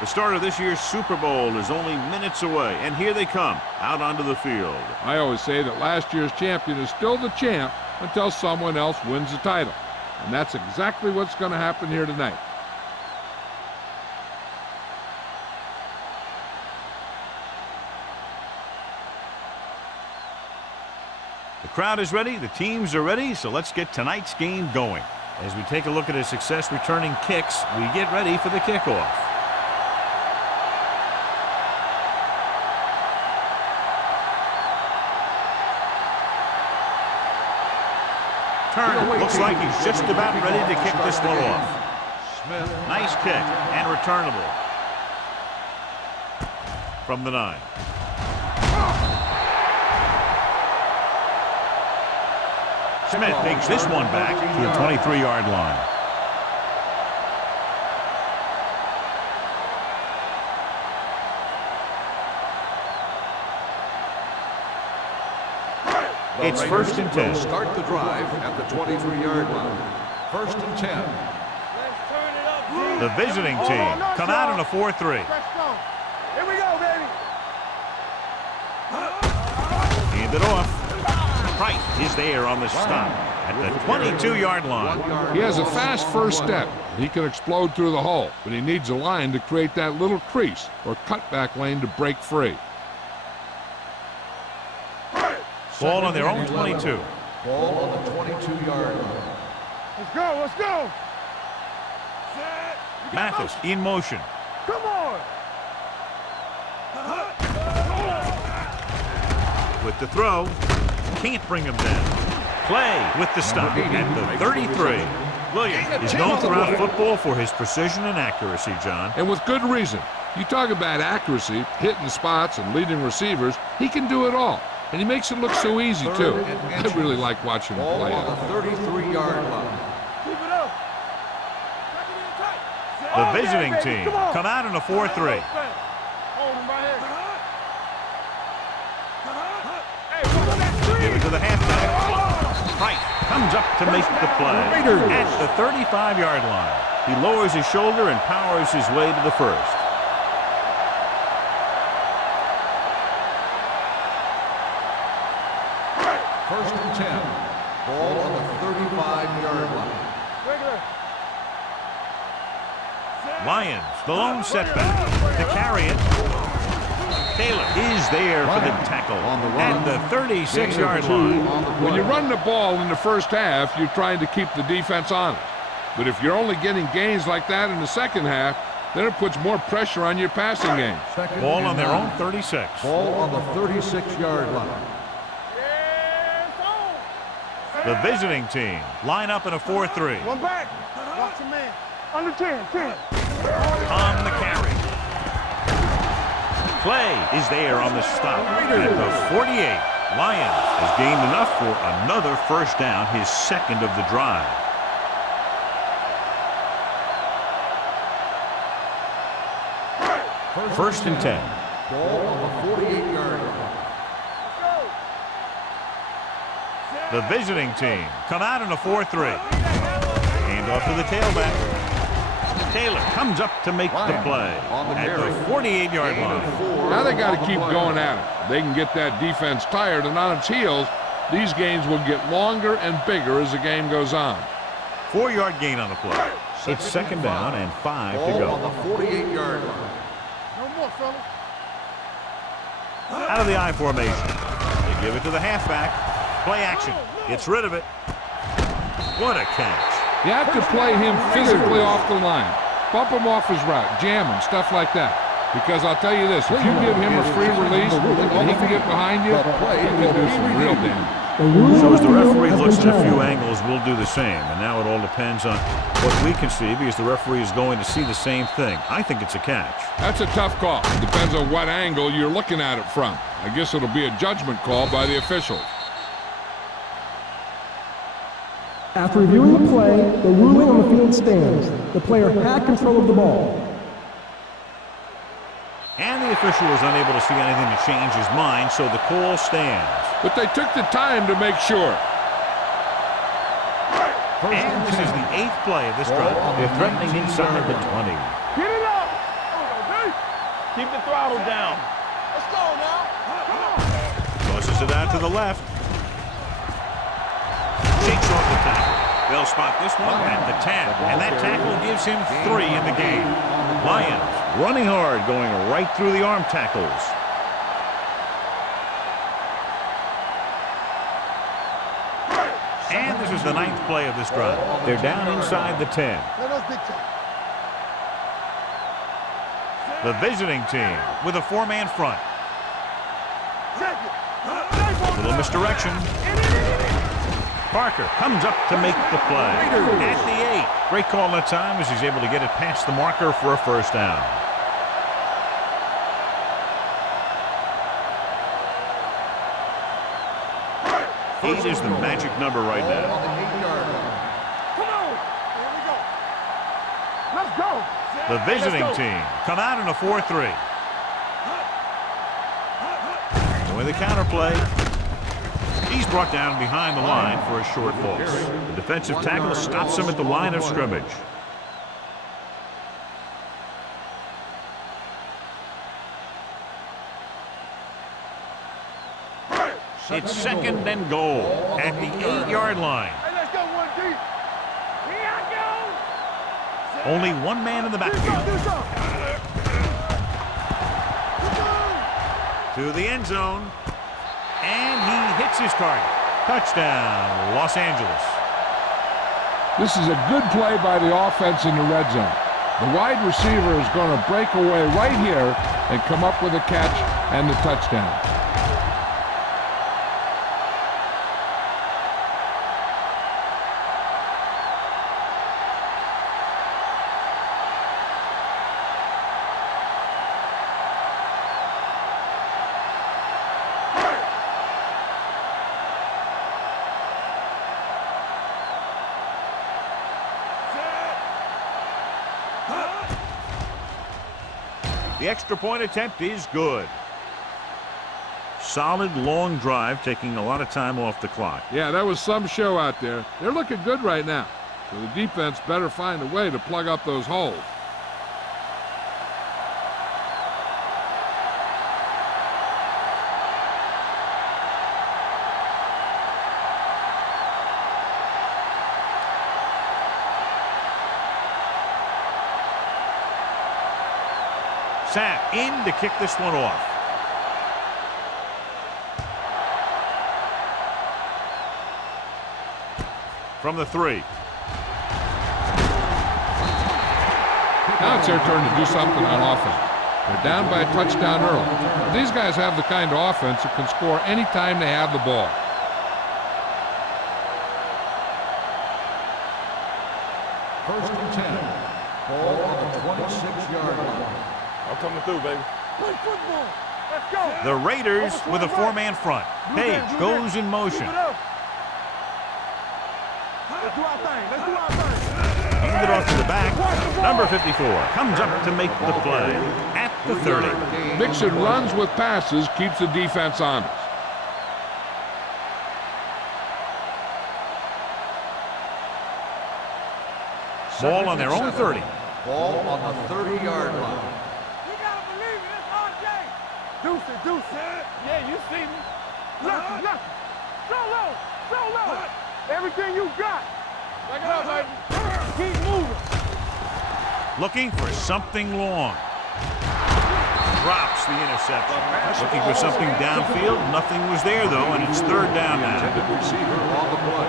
The start of this year's Super Bowl is only minutes away, and here they come, out onto the field. I always say that last year's champion is still the champ until someone else wins the title. And that's exactly what's going to happen here tonight. The crowd is ready, the teams are ready, so let's get tonight's game going. As we take a look at his success returning kicks, we get ready for the kickoff. Turner looks like he's just about ready to kick this one off. Nice kick and returnable from the 9. Smith takes this one back to the 23-yard line. It's 1st and 10. Start the drive at the 23-yard line. 1st and 10. The visiting team come out in a 4-3. Here we go, baby. Hand it off. Price is there on the stop at the 22-yard line. He has a fast first step. He can explode through the hole, but he needs a line to create that little crease or cutback lane to break free. Ball on their own 22. Ball on the 22-yard line. Let's go, let's go. Mathis in motion. Come on. With the throw. Can't bring him down. Clay with the stop at the 33. Williams is known throughout football for his precision and accuracy, John. And with good reason. You talk about accuracy, hitting spots, and leading receivers, he can do it all. And he makes it look so easy, too. I really like watching him play out. Ball on the 33-yard line. Keep it up. The visiting team come out in a 4-3. Hold him right here. Give it to the halfback. Price comes up to make the play at the 35-yard line. He lowers his shoulder and powers his way to the 1st. First and 10. Ball on the 35-yard line. Lions, the lone setback. To carry it. Taylor is there for the tackle at the 36-yard line. When you run the ball in the first half, you're trying to keep the defense honest. But if you're only getting gains like that in the second half, then it puts more pressure on your passing game. Ball on their own 36. Ball on the 36-yard line. The visiting team line up in a 4-3. One back. Watch him, man. Under 10, 10. On the carry. Clay is there on the stop at the 48. Lions has gained enough for another first down, his second of the drive. First and 10. Ball on the 48-yard line. The visiting team come out in a 4-3. Hand off to the tailback. Taylor comes up to make the play at the 48-yard line. Now they got to keep going at it. They can get that defense tired, and on its heels, these games will get longer and bigger as the game goes on. 4-yard gain on the play. It's second down and 5 to go. Ball on the 48-yard line. No more, fellas. Out of the I formation. They give it to the halfback. Play action. Gets rid of it. What a catch. You have to play him physically off the line. Bump him off his route, jam him, stuff like that. Because I'll tell you this, if you give him a free release and he can get behind you, he can do some real damage. So as the referee looks at a few angles, we'll do the same. And now it all depends on what we can see, because the referee is going to see the same thing. I think it's a catch. That's a tough call. It depends on what angle you're looking at it from. I guess it'll be a judgment call by the officials. After reviewing the play, the ruling on the field stands. The player had control of the ball. And the official was unable to see anything to change his mind, so the call stands. But they took the time to make sure. And this is the 8th play of this drive. They're threatening inside the 20. Get it up. Keep the throttle down. Let's go now. Come on. Tosses it out to the left. Shakes off the tackle. They'll spot this one at the 10. And that tackle gives him 3 in the game. Lions running hard, going right through the arm tackles. And this is the 9th play of this drive. They're down inside the 10. Let us dictate. The visiting team with a 4-man front. A little misdirection. Parker comes up to make the play. At the 8. Great call that time as he's able to get it past the marker for a first down. Eight is the magic number right now. Come on. Here we go. Let's go. The visiting team come out in a 4-3. With the counterplay. He's brought down behind the line for a short loss. The defensive tackle stops him at the line of scrimmage. It's 2nd and goal at the 8-yard line. Hey, let's go one deep. Here I go. Only one man in the backfield. To the end zone. And he hits his target. Touchdown, Los Angeles. This is a good play by the offense in the red zone. The wide receiver is going to break away right here and come up with a catch and the touchdown. The extra point attempt is good. Solid long drive, taking a lot of time off the clock. Yeah, that was some show out there. They're looking good right now. So the defense better find a way to plug up those holes. Sapp in to kick this one off. From the 3. Now it's their turn to do something on offense. They're down by a touchdown early. These guys have the kind of offense that can score anytime they have the ball. First and 10. Ball on the 26-yard line. I'm coming through, baby. Play football. Let's go. The Raiders with a 4-man front. Page goes in motion. Let's do our thing. Let's do our thing. Handed off to the back. Number 54 comes up to make the play at the 30. Mixon runs with passes, keeps the defense honest. Ball on their own 30. Ball on the 30-yard line. You gotta believe it. It's RJ. Deuce it, deuce it. Yeah, you see me. Lucky, lucky. So low. Everything you got. Back it up, baby. Keep moving. Looking for something long. Drops the interception. Looking for something downfield. Nothing was there, though, and it's 3rd down now. Intended receiver on the play.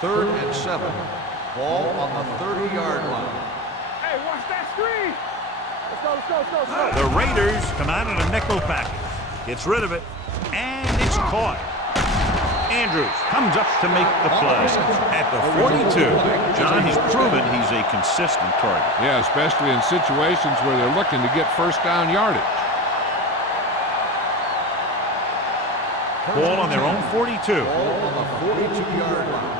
Third and 7. Ball on the 30-yard line. Hey, watch that screen. Let's go. The Raiders come out in a nickel package. Gets rid of it, and it's caught. Andrews comes up to make the play at the 42. John, he's proven he's a consistent target. Yeah, especially in situations where they're looking to get first down yardage. Ball on their own 42. Ball on the 42-yard line.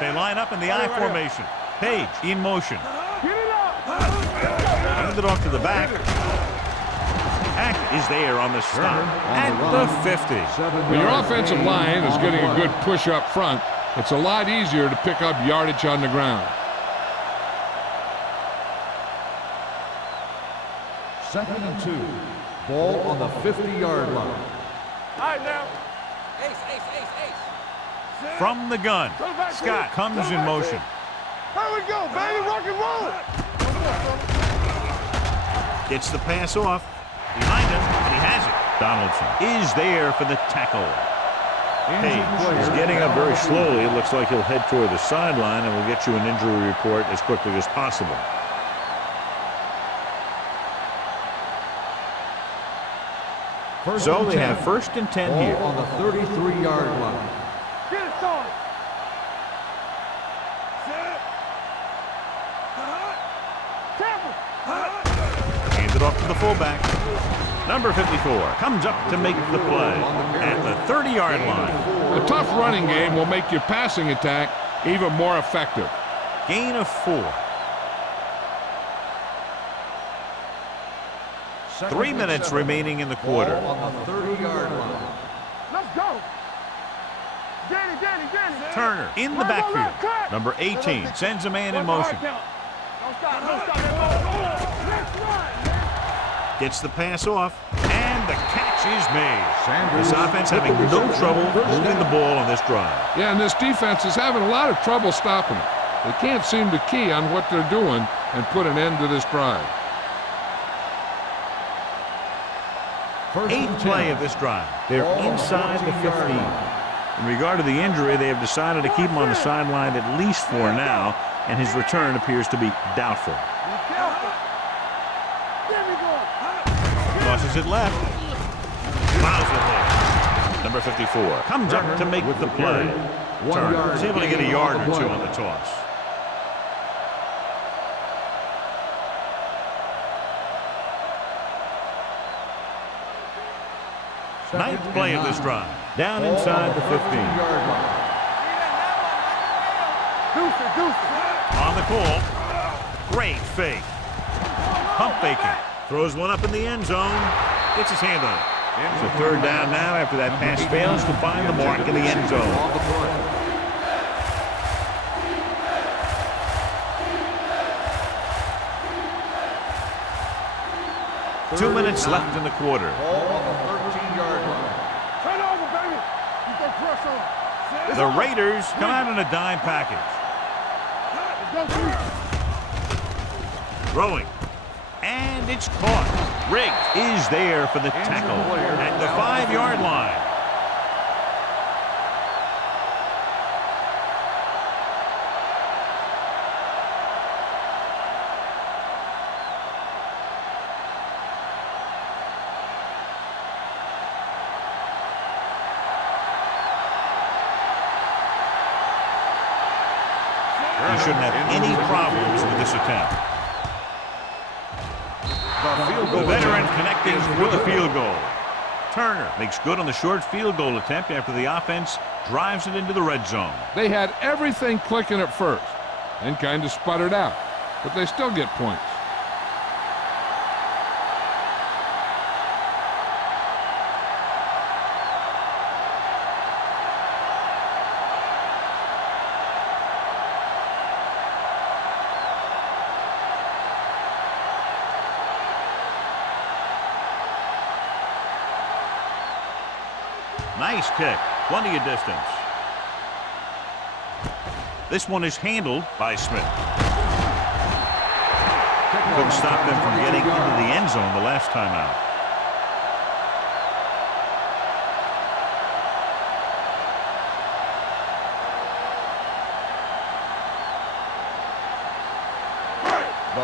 They line up in the I formation. Page in motion. Get it up. Hand it off to the back. Hack is there on the stop at the 50. When your offensive line is getting a good push up front, it's a lot easier to pick up yardage on the ground. 2nd and 2. Ball on the 50-yard line. All right, now. From the gun, Scott comes in motion. Here we go, baby. Rock and roll. Gets the pass off. Behind him, and he has it. Donaldson is there for the tackle. Page is getting up very slowly. It looks like he'll head toward the sideline, and we'll get you an injury report as quickly as possible. So they have 1st and 10 here. Ball on the 33-yard line. Get it started. Hands it off to the fullback. Number 54 comes up to make the play at the 30-yard line. A tough running game will make your passing attack even more effective. Gain of 4. 3 minutes remaining in the quarter. Ball on the 30-yard line. Let's go. Danny. Turner in the backfield. Number 18 sends a man in motion. Don't stop that ball. Next run. Gets the pass off, and the catch is made. This offense having no trouble moving the ball on this drive. Yeah, and this defense is having a lot of trouble stopping it. They can't seem to key on what they're doing and put an end to this drive. 8th play of this drive. They're inside the 15. In regard to the injury, they have decided to keep him on the sideline at least for now, and his return appears to be doubtful. Tosses it left. Fouls it there. Number 54 comes up to make the play. Turner is able to get a yard or two on the toss. Ninth play of this drive. Down inside the 15. On the call. Great fake. Pump faking. Throws one up in the end zone. Gets his hand on it. It's a 3rd down now after that pass fails to find the mark in the end zone. 2 minutes left in the quarter. Ball on the 13-yard line. Turn over, baby. You can press on. The Raiders come out in a dime package. Throwing. And it's caught. Riggs is there for the tackle at the 5-yard line. He shouldn't have any problems with this attempt. The veteran connecting with a field goal. Turner makes good on the short field goal attempt after the offense drives it into the red zone. They had everything clicking at first and kind of sputtered out, but they still get points. Nice kick, plenty of distance. This one is handled by Smith. Couldn't stop them from getting into the end zone the last time out.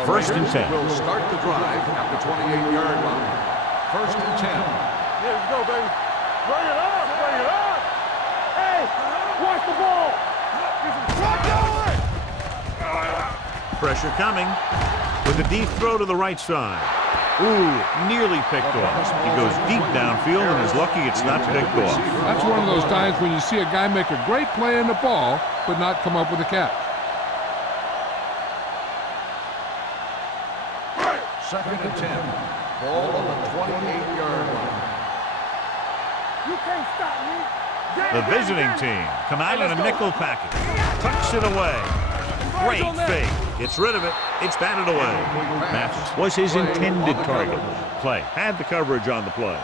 First and 10. Will start the drive at the 28-yard line. 1st and 10. Yeah, let's go, baby. Bring it up, bring it up. Hey, watch the ball. Pressure coming with a deep throw to the right side. Ooh, nearly picked off. He goes deep downfield and is lucky it's not picked off. That's one of those times when you see a guy make a great play on the ball, but not come up with a catch. 2nd and 10. Ball on the 28-yard line. You can't stop me. The visiting team come out in a nickel package. Tucks it away. Great fake. Gets rid of it. It's batted away. Mathis was his intended target. Play had the coverage on the play.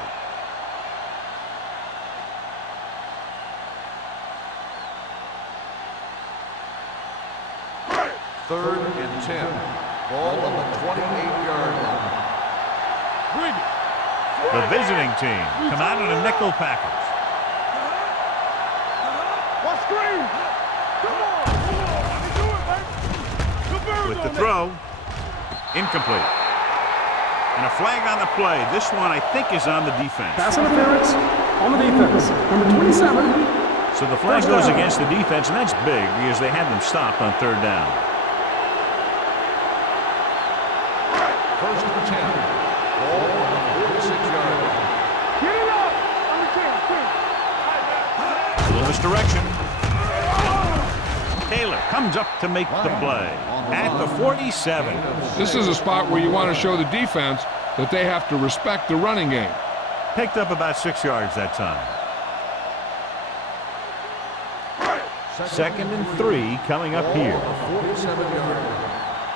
Third and 10. Ball on the 28-yard line. Bring it. The visiting team come out in a nickel package. What screen? Come on. You do it, baby. The bird With on the that. throw, incomplete. And a flag on the play. This one, I think, is on the defense. Pass interference on the defense. Number 27. So the flag goes against the defense, and that's big because they had them stopped on third down. First and 10. Ball on the 46-yard line. Get it up. I'm the king. A little misdirection. Taylor comes up to make the play at the 47. This is a spot where you want to show the defense that they have to respect the running game. Picked up about 6 yards that time. Second and 3 coming up here. 47-yard line.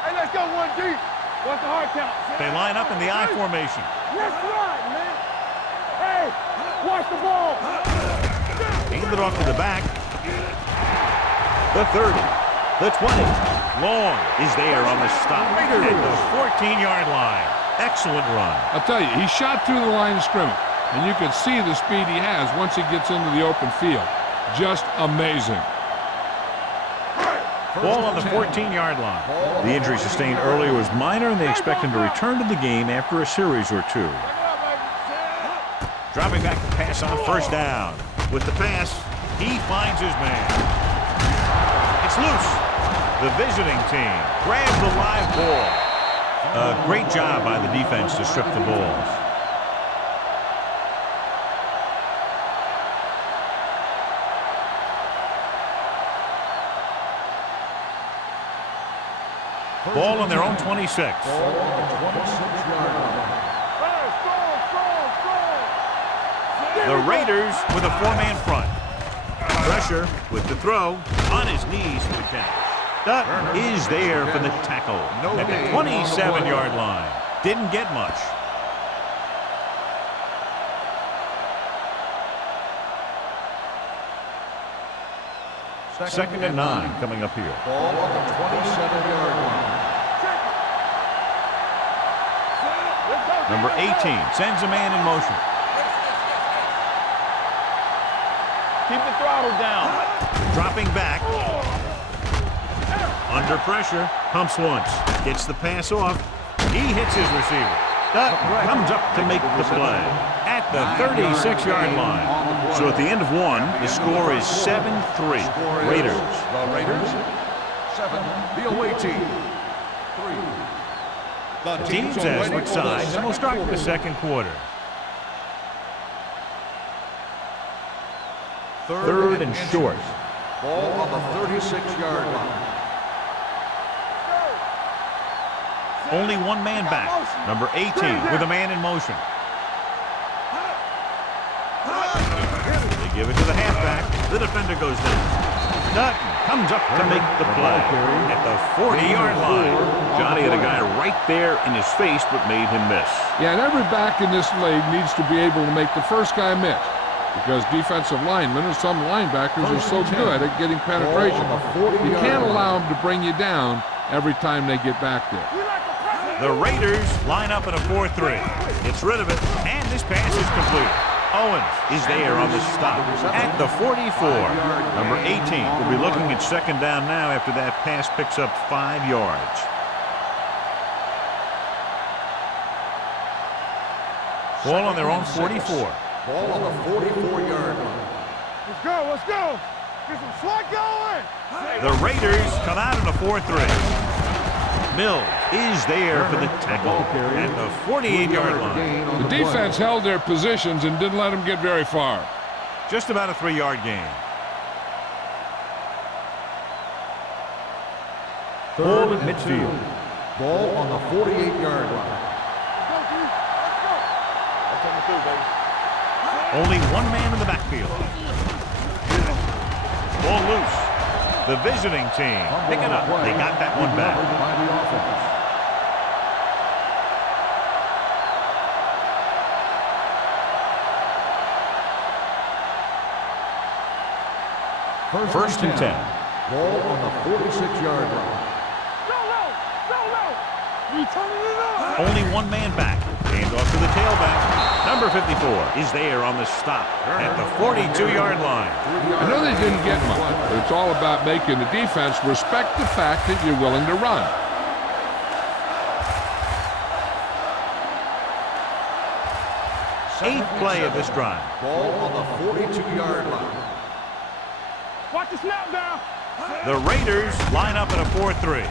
Hey, let's go one deep. What's the hard count? They line up in the I formation. Let's ride, man. Hey, watch the ball. Hand it off to the back. The 30. The 20. Long is there on the stop at the 14-yard line. Excellent run. I'll tell you, he shot through the line of scrimmage, and you can see the speed he has once he gets into the open field. Just amazing. Ball on the 14-yard line. The injury sustained earlier was minor, and they expect him to return to the game after a series or two. Dropping back to pass on first down. With the pass, he finds his man. It's loose. The visiting team grabs the live ball. A great job by the defense to strip the balls. Ball on their own 26. Ball on the 26-yard line. The Raiders with a four-man front. Pressure with the throw. On his knees for the catch. Dutton is there for the tackle at the 27-yard line. Didn't get much. Second and 9 coming up here. Ball on the 27-yard line. Number 18 sends a man in motion. Keep the throttle down. Dropping back. Under pressure. Pumps once. Gets the pass off. He hits his receiver. Dutton comes up to make the play at the 36-yard line. So at the end of one, the score is 7-3. Raiders. The Raiders. 7. The away team. 3. The teams have switched sides, and we'll start the second quarter. Third and short. Ball on the 36-yard line. Only one man back. Number 18 with a man in motion. They give it to the halfback. The defender goes down. Dutton comes up to make the play at the 40-yard line. Johnny had a guy right there in his face, but made him miss. Yeah, and every back in this league needs to be able to make the first guy miss, because defensive linemen and some linebackers are so good at getting penetration. You can't allow them to bring you down every time they get back there. The Raiders line up in a 4-3. Gets rid of it, and this pass is complete. Owens is there on the stop at the 44. Number 18 will be looking at second down now after that pass picks up 5 yards. Ball on their own 44. Ball on the 44-yard line. Let's go, let's go. Get some slot going. The Raiders come out in a 4-3. Mills is there for the tackle at the 48-yard line. The defense held their positions and didn't let them get very far. Just about a 3-yard gain. Ball at midfield. Ball on the 48-yard line. Only one man in the backfield. Ball loose. The visiting team pick it up. They got that one back. By the offense. First and 10. Ball on the 46-yard line. Only one man back. Hand off to the tailback. Number 54 is there on the stop at the 42-yard line. I know they didn't get much, but it's all about making the defense respect the fact that you're willing to run. Eighth play of this drive. Ball on the 42-yard line. Watch the snap down. The Raiders line up at a 4-3.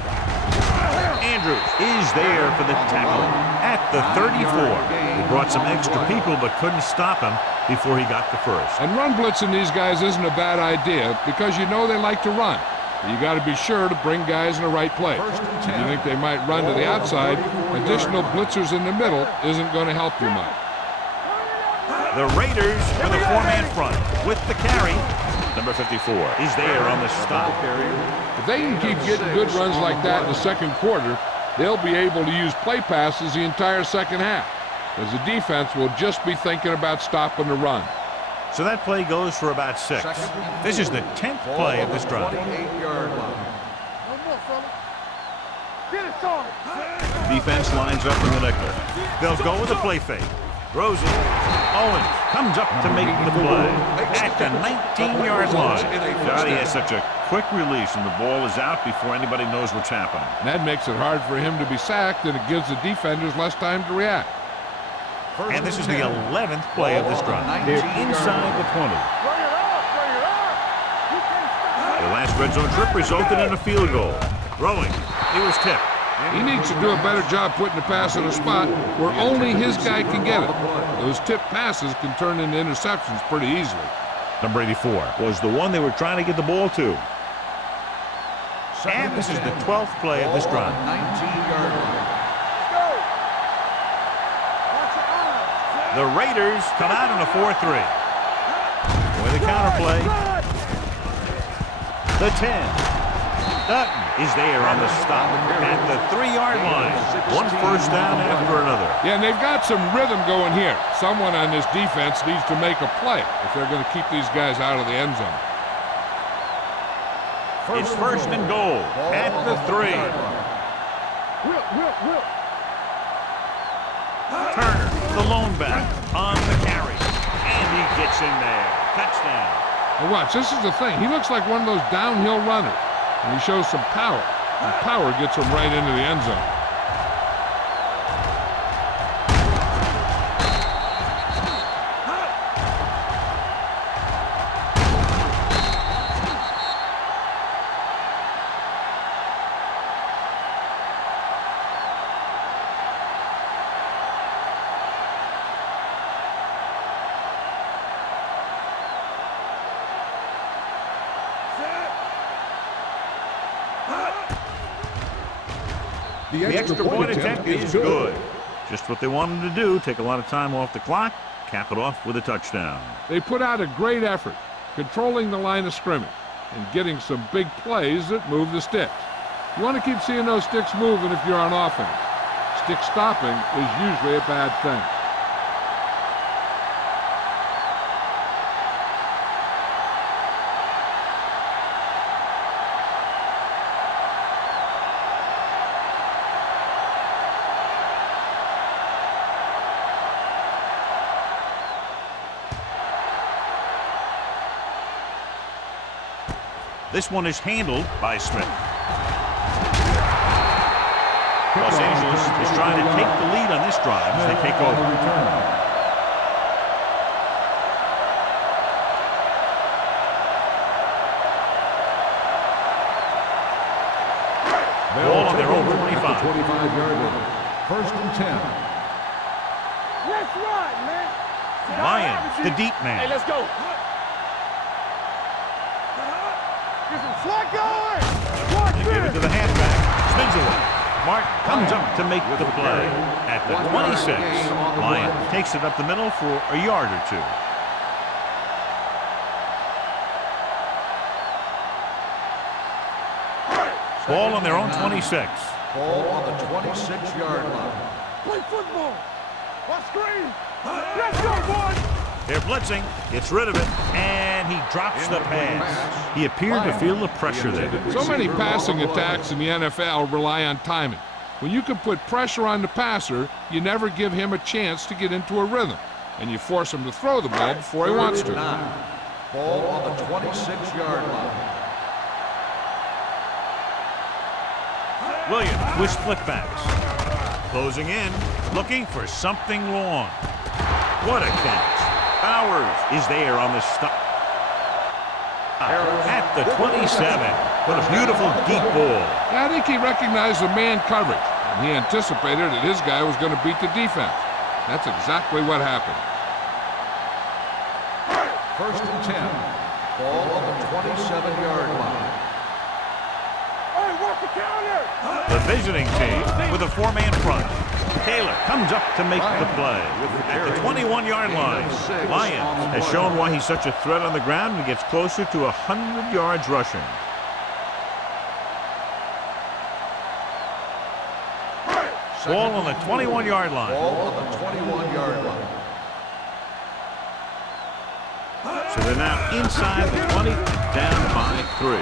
Andrews is there for the tackle at the 34. They brought some extra people but couldn't stop him before he got the first. And run blitzing these guys isn't a bad idea because you know they like to run. But you got to be sure to bring guys in the right place. If you think they might run to the outside, additional blitzers in the middle isn't going to help you much. The Raiders with a four-man front with the carry. Number 54 is there on the stop. If they can keep getting good runs like that in the second quarter, they'll be able to use play passes the entire second half, as the defense will just be thinking about stopping the run. So that play goes for about 6. This is the 10th play of this drive. 28-yard line. Get it started. Defense lines up in the nickel. They'll go with a play fake. Throws it. Owens comes up to make the play at the 19-yard line. God, he has such a quick release, and the ball is out before anybody knows what's happening. And that makes it hard for him to be sacked, and it gives the defenders less time to react. And this is the 11th play of this drive. They're inside the 20. The last red zone trip resulted in a field goal. Throwing. He was tipped. He needs to do a better job putting the pass in a spot where only his guy can get it. Those tipped passes can turn into interceptions pretty easily. Number 84 was the one they were trying to get the ball to. And this is the 12th play of this drive. 19-yard line. The Raiders come out in a 4-3. With a counter play. The 10. Dutton is there on the stop at the 3-yard line. One first down after another. Yeah, and they've got some rhythm going here. Someone on this defense needs to make a play if they're going to keep these guys out of the end zone. It's first and goal at the 3. Turner, the lone back, on the carry. And he gets in there. Touchdown. Now watch, this is the thing. He looks like one of those downhill runners. And he shows some power. And power gets him right into the end zone. The extra point attempt is good. Just what they wanted to do, take a lot of time off the clock, cap it off with a touchdown. They put out a great effort, controlling the line of scrimmage and getting some big plays that move the sticks. You want to keep seeing those sticks moving if you're on offense. Stick stopping is usually a bad thing. This one is handled by Smith. Los Angeles is trying to take the lead on this drive as they take over. Ball on their own 25. 25-yard line. First and 10. Let's run, man. Lyons, the deep man. Hey, let's go. Get some slack going. They give it to the halfback. Spins away. Martin comes up to make the play. At the 26, Lions takes it up the middle for a yard or two. Ball on their own 26. Ball on the 26-yard line. Play football. What screen? Let's go, boys. They're blitzing, gets rid of it, and he drops the pass. He appeared to feel the pressure there. So many passing attacks in the NFL rely on timing. When you can put pressure on the passer, you never give him a chance to get into a rhythm, and you force him to throw the ball before he wants to. Ball on the 26-yard line. Williams with split backs. Closing in, looking for something long. What a catch. Bowers is there on the stop. At the 27. What a beautiful deep ball. I think he recognized the man coverage, and he anticipated that his guy was going to beat the defense. That's exactly what happened. First and 10. Ball on the 27-yard line. Hey, what's the counter? The visiting team with a four-man front. Taylor comes up to make the play. At the 21-yard line, Lyons has shown why he's such a threat on the ground and gets closer to 100 yards rushing. Ball on the 21-yard line. Ball on the 21-yard line. So they're now inside the 20, down by 3.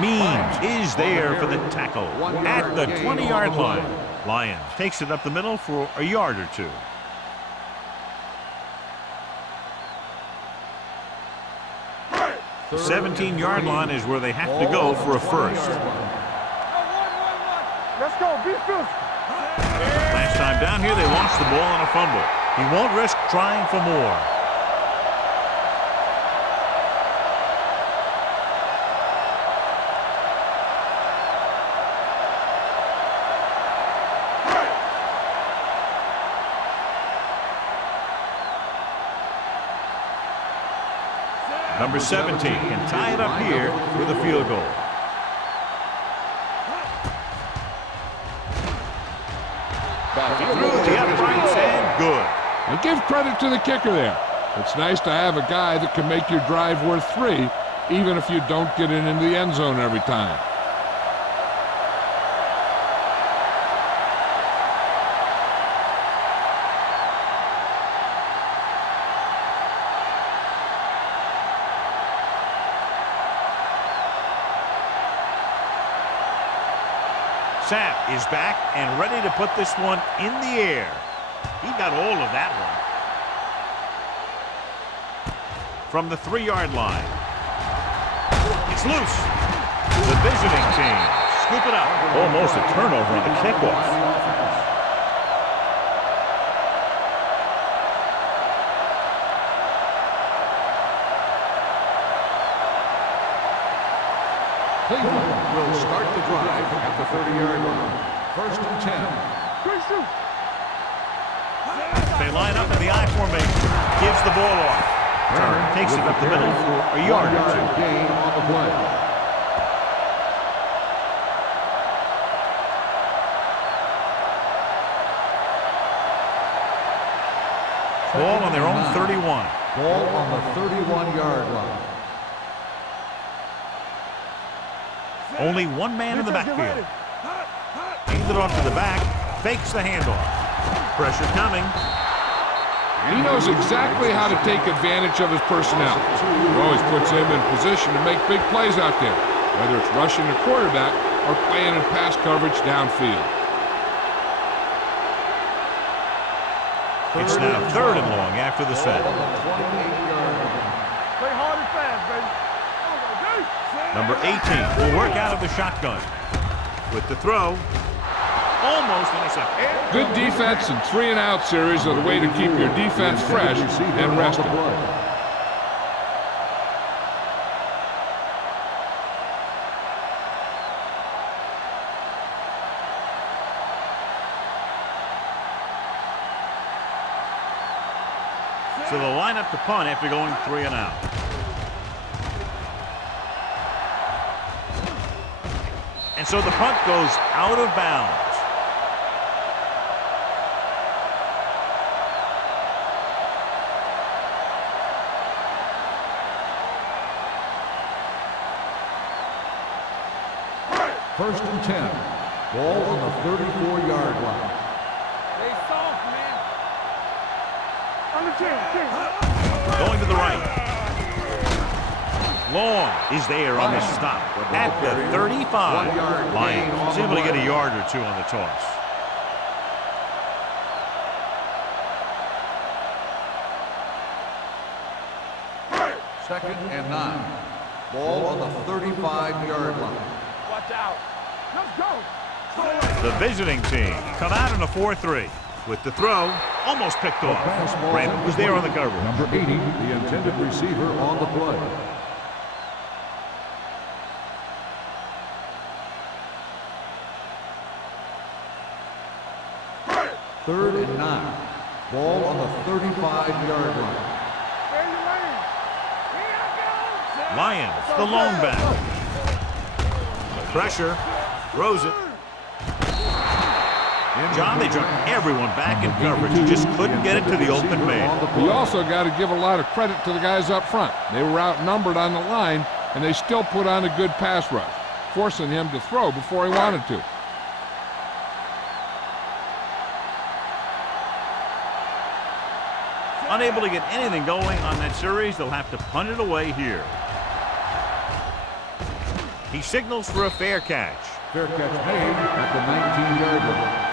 Means is there for the tackle at the 20-yard line. Lyons takes it up the middle for a yard or two. The 17-yard line is where they have to go for a first. Let's go, be physical. Last time down here, they lost the ball on a fumble. He won't risk trying for more. Number 17 can tie it up here with a field goal. Through the uprights and good. And give credit to the kicker there. It's nice to have a guy that can make your drive worth 3, even if you don't get it into the end zone every time. Sapp is back and ready to put this one in the air. He got all of that one. From the 3-yard line. It's loose. The visiting team scoop it up. Almost a turnover on the kickoff. Cleveland will start the drive at the 30-yard line. First and 10. They line up in the I formation. Gives the ball off. Turner takes it up the middle for a yard or two. Gain on the play. Ball on their own 31. Ball on the 31-yard line. Only one man in the backfield. Hands it off to the back. Fakes the handoff. Pressure coming. He knows exactly how to take advantage of his personnel. He always puts him in position to make big plays out there, whether it's rushing the quarterback or playing in pass coverage downfield. It's now 3rd and long after the set. Play hard and fast, baby. Number 18 will work out of the shotgun. With the throw, almost intercepted. Good defense and 3-and-out series are the way to keep your defense fresh and rested. So they'll line up to punt after going 3-and-out. And so the punt goes out of bounds. First and 10. Ball on the 34-yard line. Stay soft, man. On the 10. Going to the right. Long is there on the stop at the 35. Lions is able to get a yard or two on the toss. Second and 9. Ball on the 35-yard line. Watch out. Let's go. The visiting team come out in a 4-3. With the throw, almost picked off. Raymond was there on the cover. Number 80, the intended receiver on the play. Third and 9. Ball on the 35-yard line. Lions, the long back. Pressure, throws it. John, they dropped everyone back in coverage. You just couldn't get it to the open man. You also got to give a lot of credit to the guys up front. They were outnumbered on the line, and they still put on a good pass rush, forcing him to throw before he wanted to. Unable to get anything going on that series, they'll have to punt it away here. He signals for a fair catch. Fair catch made at the 19-yard line.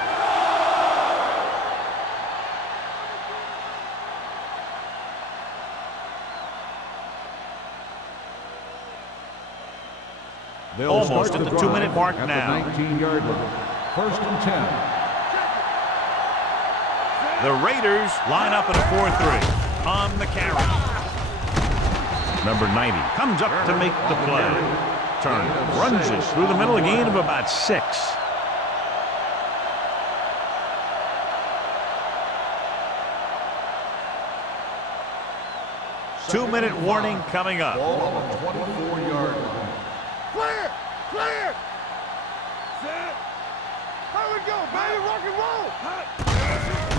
Almost at the 2-minute mark now. At the 19-yard line. First and 10. The Raiders line up in a 4-3 on the carry. Number 90 comes up to make the play. Turner runs it through the middle, a gain of about 6. Two-minute warning coming up. Ball on the 24-yard line. Clear! Clear! Set! How we go, baby? Rock and roll!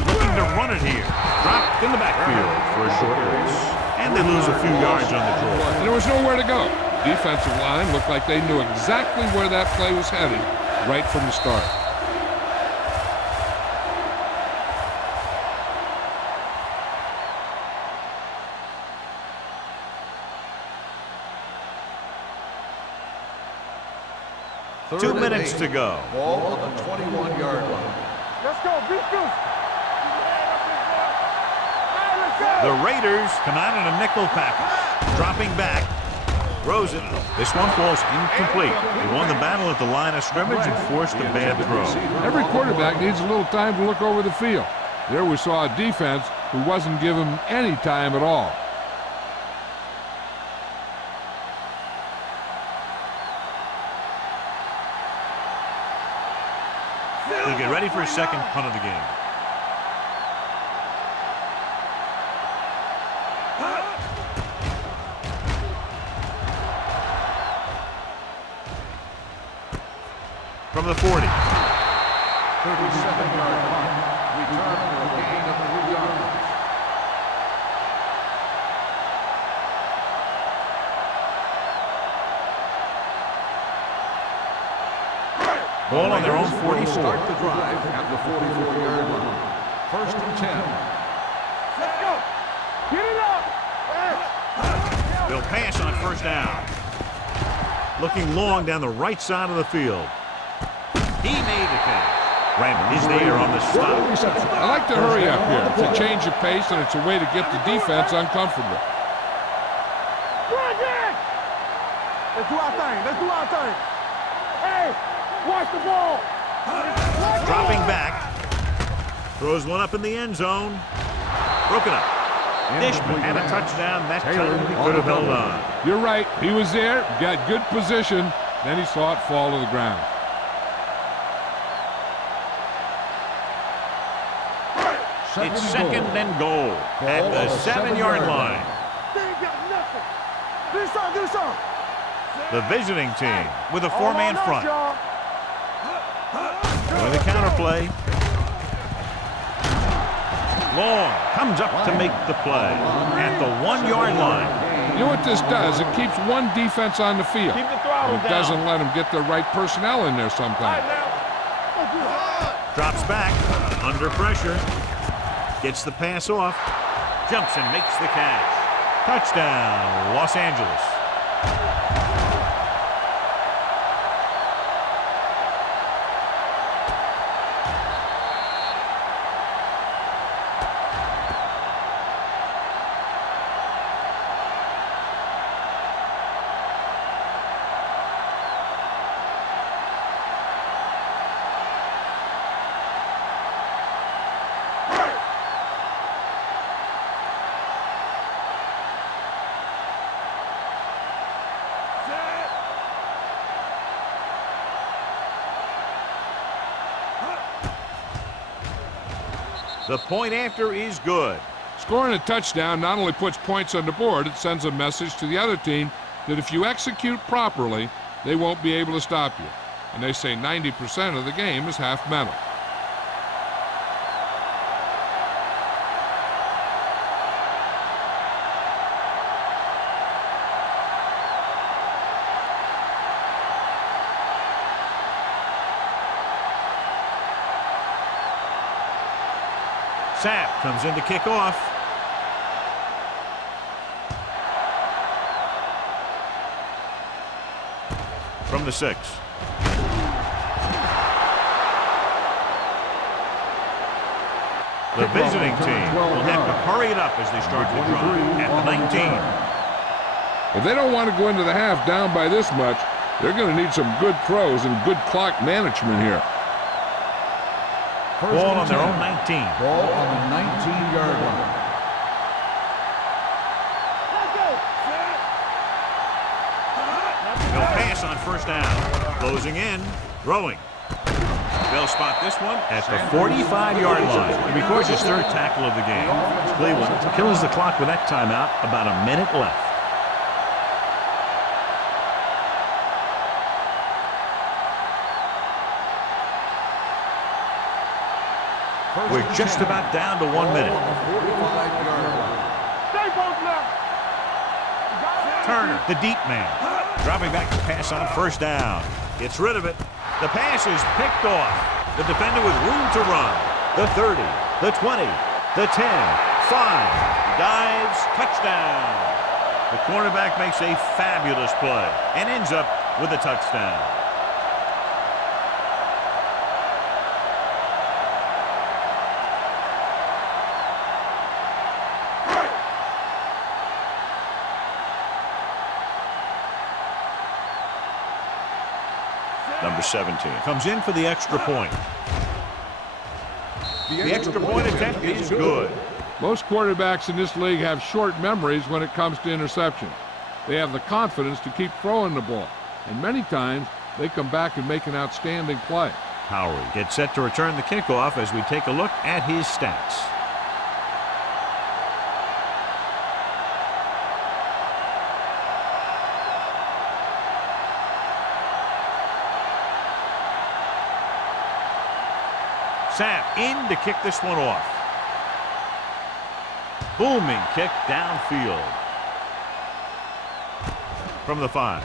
Looking to run it here. Dropped in the backfield for a short loss. And they lose a few yards on the draw. And there was nowhere to go. Defensive line looked like they knew exactly where that play was headed right from the start. Third 2 and minutes 8. to go. Ball on the 21-yard line. Let's go, beat this! The Raiders come out in a nickel package. Dropping back. Throws it. This one falls incomplete. They won the battle at the line of scrimmage and forced a bad throw. Every quarterback needs a little time to look over the field. There we saw a defense who wasn't given any time at all. They'll get ready for a second punt of the game. From the 40. 37-yard punt. Return for a gain of 3 yards. Ball on their own 44. Start the drive at the 44-yard line. First and 10. Let's go! Get it up! They'll pass on first down. Looking long down the right side of the field. He made the catch. Raymond is there on the stop. I like to hurry up here. It's a change of pace, and it's a way to get the defense uncomfortable. Let's do our thing. Let's do our thing. Hey, watch the ball. Dropping back. Throws one up in the end zone. Broken up. Dishman had a touchdown. That time he could have held on. You're right. He was there, got good position, then he saw it fall to the ground. It's second and goal at the 7-yard line. They ain't got nothing. Do something, do something. The visiting team with a 4-man front. With a counterplay. Long comes up to make the play at the 1-yard line. You know what this does? It keeps one defense on the field. Keep the throttle It down. doesn't let them get the right personnel in there All sometimes. right, now. Drops back, under pressure. Gets the pass off. Jumps and makes the catch. Touchdown, Los Angeles. The point after is good. Scoring a touchdown not only puts points on the board, it sends a message to the other team that if you execute properly, they won't be able to stop you. And they say 90% of the game is half mental. Sapp comes in to kick off. From the 6. The visiting team will have to hurry it up as they start to drive at the 19. If they don't want to go into the half down by this much, they're going to need some good throws and good clock management here. Ball on their own 19. Ball on the 19-yard line. They'll pass on first down. Closing in. Throwing. They'll spot this one at the 45-yard line. It records his third tackle of the game. Cleveland kills the clock with that timeout. About a minute left. We're just about down to 1 minute. Turner, the deep man, dropping back to pass on first down. Gets rid of it. The pass is picked off. The defender with room to run. The 30, the 20, the 10, 5. Dives, touchdown. The cornerback makes a fabulous play and ends up with a touchdown. Number 17 comes in for the extra point. The extra point attempt is good. Most quarterbacks in this league have short memories when it comes to interception. They have the confidence to keep throwing the ball, and many times they come back and make an outstanding play. Howery gets set to return the kickoff as we take a look at his stats. Sapp in to kick this one off. Booming kick downfield. From the 5.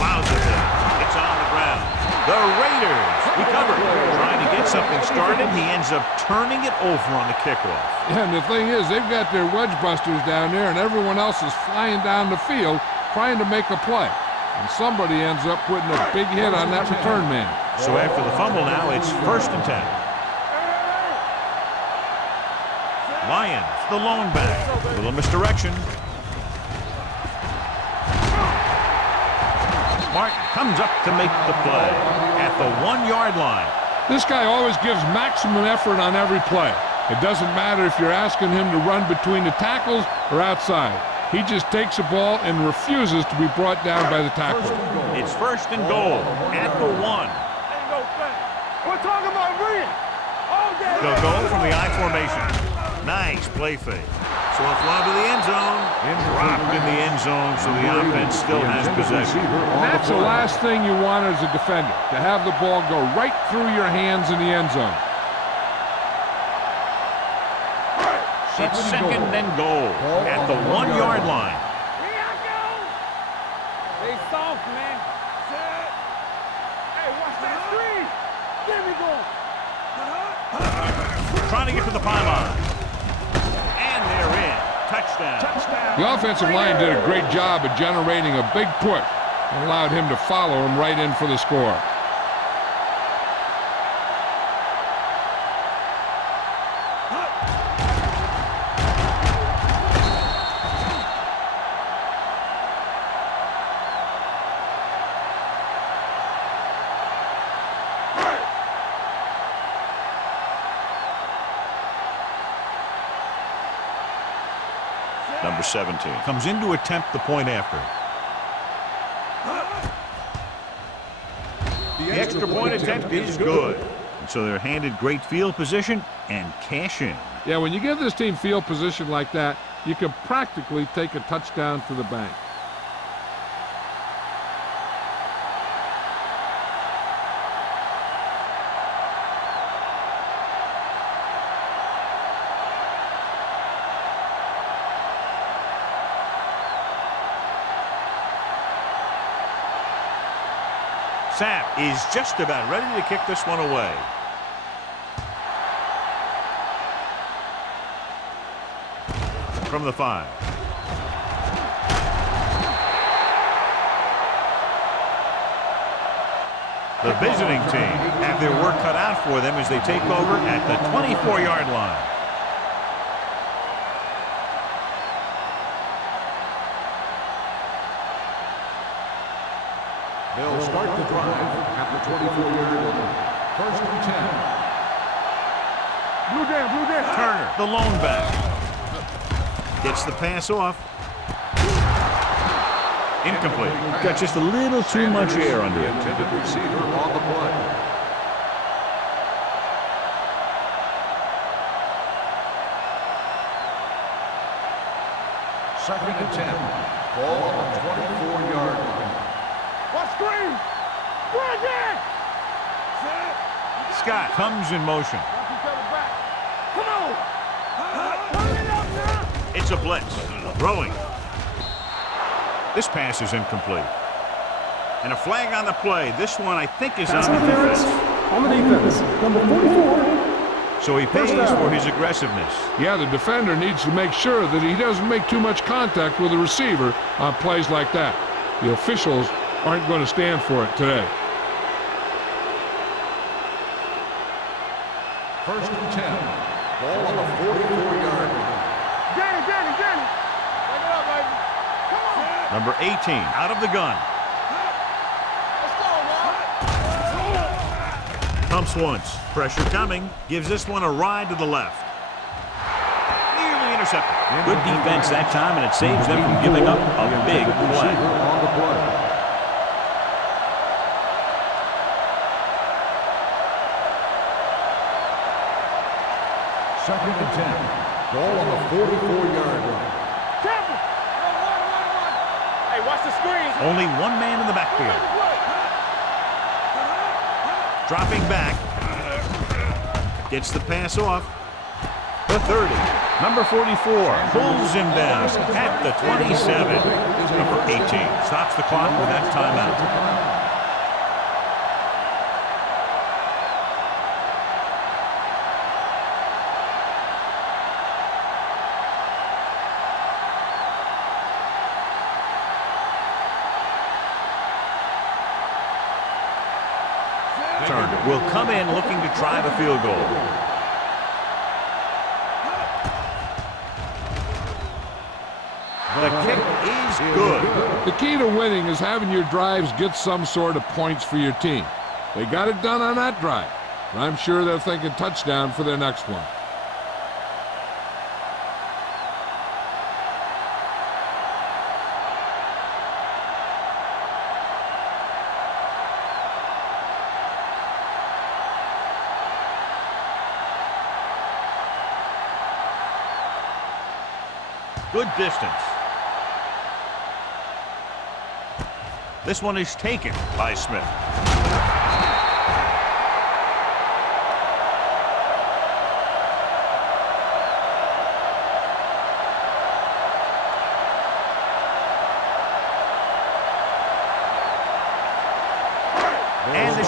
Plows it in. It's on the ground. The Raiders recover. Trying to get something started. He ends up turning it over on the kickoff. Yeah, and the thing is, they've got their wedge busters down there, and everyone else is flying down the field trying to make a play. And somebody ends up putting a big hit on that return man. So after the fumble now, it's 1st and 10. Lions, the lone back. A little misdirection. Martin comes up to make the play at the 1-yard line. This guy always gives maximum effort on every play. It doesn't matter if you're asking him to run between the tackles or outside. He just takes the ball and refuses to be brought down by the tackle. It's 1st and goal at the 1. We're talking about Reed. They'll go from the I formation. Nice play fake. So a fly to the end zone. Dropped in the end zone, so the offense still has possession. And that's the last thing you want as a defender, to have the ball go right through your hands in the end zone. It's 2nd and goal at the 1-yard line. man. Set. Hey, watch that screen. There we go. Trying to get to the pylon. And they're in. Touchdown. The offensive line did a great job of generating a big push and allowed him to follow him right in for the score. Number 17 comes in to attempt the point after. The extra point attempt is good. And so they're handed great field position and cash in. Yeah, when you give this team field position like that, you can practically take a touchdown to the bank. Sapp is just about ready to kick this one away. From the 5. The visiting team have their work cut out for them as they take over at the 24-yard line. They'll start the drive at the 24-yard line. First and 10. Blue down, blue down. Turner, the lone back. Gets the pass off. Incomplete. Got just a little too much air under The it. intended receiver on the play. Second and 10. Ball on the 24-yard line. Watch screen. Run again. Set. Scott comes in motion. Watch each other back. Come on. Turn it up now. It's a blitz. Throwing. This pass is incomplete. And a flag on the play. This one, I think, is Pass on the interference defense. on the defense. Number 44. So he pays for his aggressiveness. Yeah, the defender needs to make sure that he doesn't make too much contact with the receiver on plays like that. The officials aren't going to stand for it today. First and 10. Ball on the 44-yard line. Danny. Take it up, baby. Come on. Number 18 out of the gun. Let's go, man. Pumps once. Pressure coming. Gives this one a ride to the left. Nearly intercepted. Good defense that time, and it saves them from giving up a big play. On the play. Second and 10. Ball on the 44-yard line. Careful. One. Hey, watch the screen. Only one man in the backfield. Dropping back. Gets the pass off. The 30. Number 44 pulls him down at the 27. Number 18 stops the clock with that timeout. Turner will come in looking to try the field goal. The kick is good. The key to winning is having your drives get some sort of points for your team. They got it done on that drive. And I'm sure they're thinking touchdown for their next one. Good distance. This one is taken by Smith.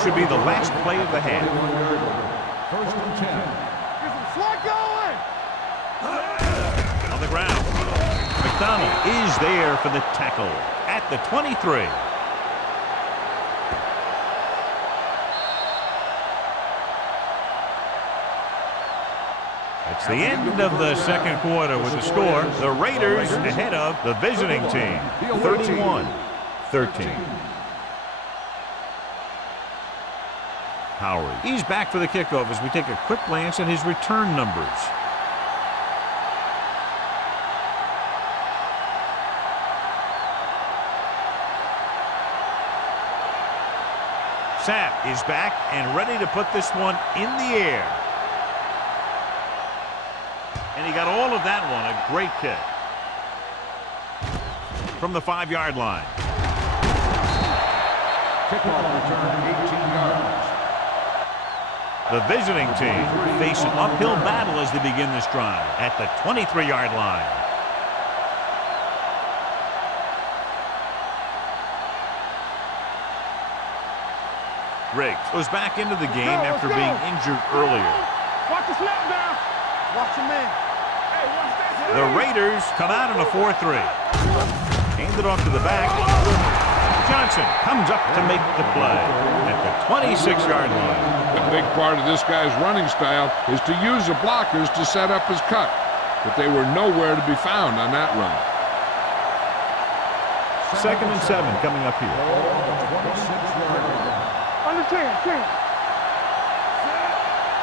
should be the last play of the half. First and 10. Get some slack going. On the ground. McDonald is there for the tackle at the 23. It's the end of the second quarter with the score. The Raiders ahead of the visiting team, 31-13. Howery. He's back for the kickoff as we take a quick glance at his return numbers. Sapp is back and ready to put this one in the air. And he got all of that one. A great kick. From the 5-yard line. Kickoff return 18 yards. The visiting team face an uphill battle as they begin this drive at the 23-yard line. Riggs was back into the game after being injured earlier. Watch the snap down. Watch him in. Hey, watch that. The Raiders come out in a 4-3. Hand it off to the back. Johnson comes up to make the play at the 26-yard line. A big part of this guy's running style is to use the blockers to set up his cut, but they were nowhere to be found on that run. 2nd and 7 coming up here. Under 10.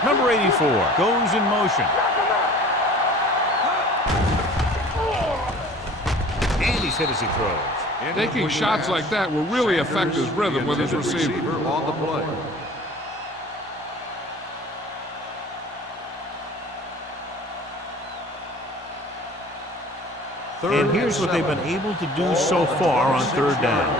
Number 84 goes in motion. And he's hit as he throws. Taking shots like that will really affect his rhythm with his receiver. On the play. And here's what they've been able to do so far on 3rd down.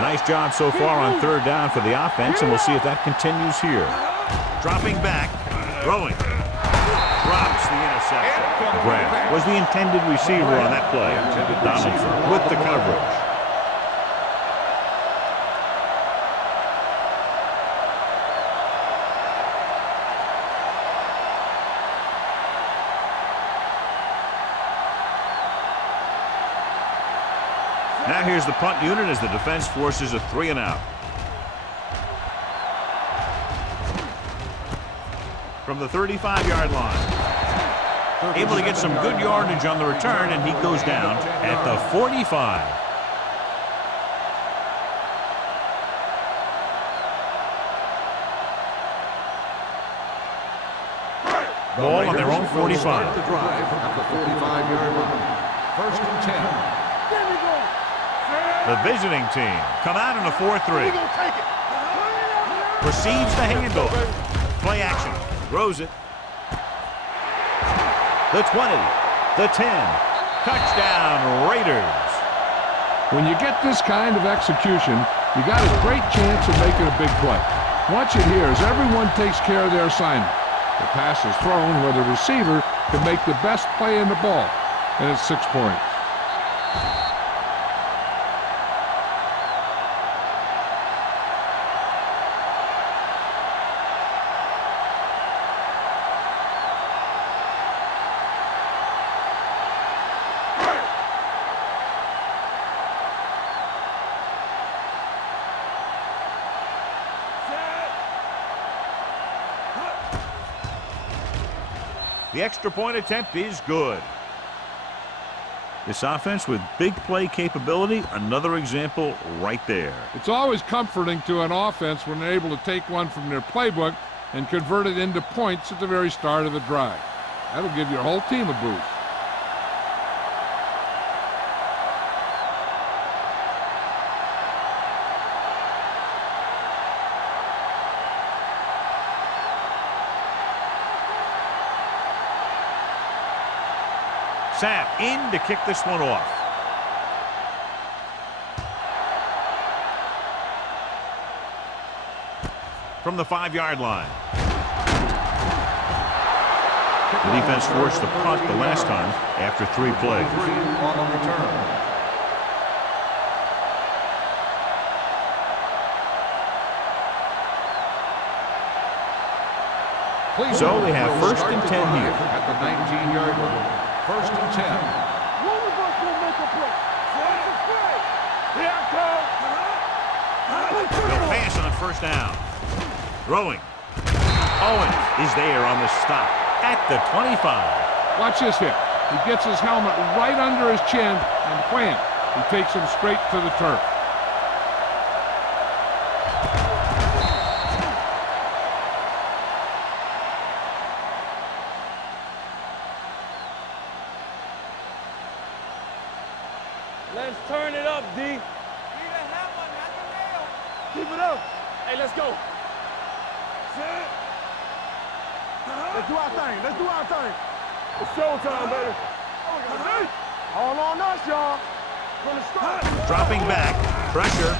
Nice job so far on 3rd down for the offense, and we'll see if that continues here. Dropping back, throwing. Drops the interception. Grant was the intended receiver on that play. Donaldson with the coverage. Now here's the punt unit as the defense forces a 3-and-out. From the 35-yard line. Able to get some good yardage on the return, and he goes down at the 45. Ball on their own 45. The drive at the 45-yard line. 1st and 10. The visiting team come out in a 4-3. Receives the handoff. Play action. Throws it. The 20. The 10. Touchdown, Raiders. When you get this kind of execution, you got a great chance of making a big play. Watch it here as everyone takes care of their assignment. The pass is thrown where the receiver can make the best play in the ball, and it's 6 points. The extra point attempt is good. This offense with big play capability, another example right there. It's always comforting to an offense when they're able to take one from their playbook and convert it into points at the very start of the drive. That'll give your whole team a boost. Sapp in to kick this one off. From the 5-yard line. The defense forced the punt the last time after 3 plays. On the return. So they have first and 10 here. At the 19-yard line. First and 10. One of us will make a play. Here I come. They'll pass on first down. Throwing. Owens is there on the stop at the 25. Watch this hit. He gets his helmet right under his chin, and wham, he takes him straight to the turf. Let's turn it up, D. Keep it up. Hey, let's go. Let's do our thing. Let's do our thing. It's showtime, baby. All on us, y'all. From the start. Dropping back. Pressure.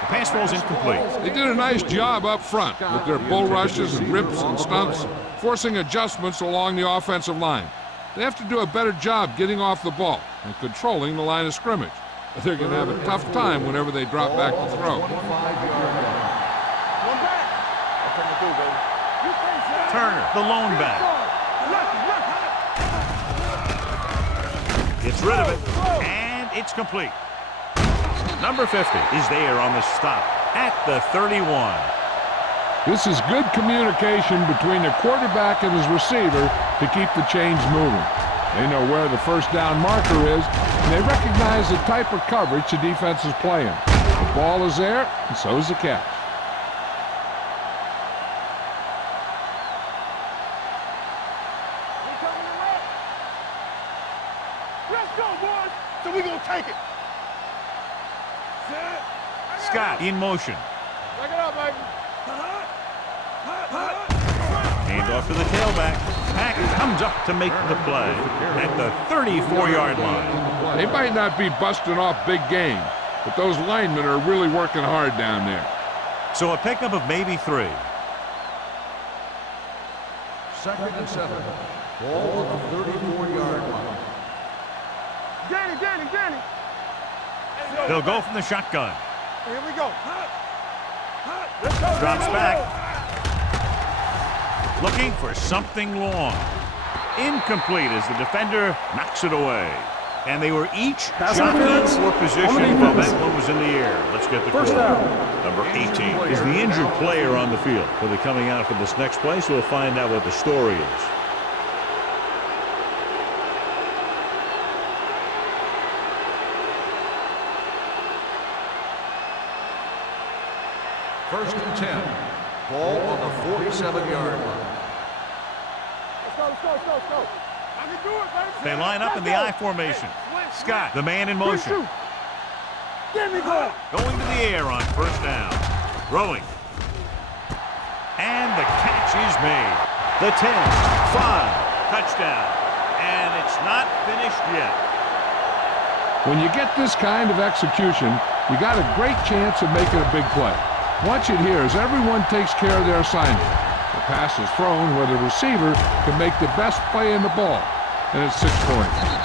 The pass ball's incomplete. They did a nice job up front with their bull rushes and rips and stunts, forcing adjustments along the offensive line. They have to do a better job getting off the ball and controlling the line of scrimmage. But they're going to have a tough time whenever they drop back to throw. Turner, the lone back. Gets rid of it, and it's complete. Number 50 is there on the stop at the 31. This is good communication between the quarterback and his receiver to keep the chains moving. They know where the first down marker is, and they recognize the type of coverage the defense is playing. The ball is there, and so is the catch. Let's go, boys. So we gonna take it. Scott in motion. Back it up, baby. Hand off to the tailback. Pack comes up to make the play at the 34-yard line. They might not be busting off big game, but those linemen are really working hard down there. So a pickup of maybe 3. Second and 7. Ball on the 34-yard line. Danny. They'll go from the shotgun. Here we go. Drops back. Looking for something long. Incomplete as the defender knocks it away. And they were each jockeying for position while that one was in the air. Let's get the First call. down. Number 18 is the injured player on the field. He'll be coming out for this next play, so we'll find out what the story is. First and 10. Ball on the 47-yard line. Let's go. I can do it, baby. They line up in the I formation. Scott, the man in motion. Get me going. Going to the air on first down. Throwing. And the catch is made. The 10, 5, touchdown. And it's not finished yet. When you get this kind of execution, you got a great chance of making a big play. Watch it here as everyone takes care of their assignment. The pass is thrown where the receiver can make the best play in the ball, and it's 6 points.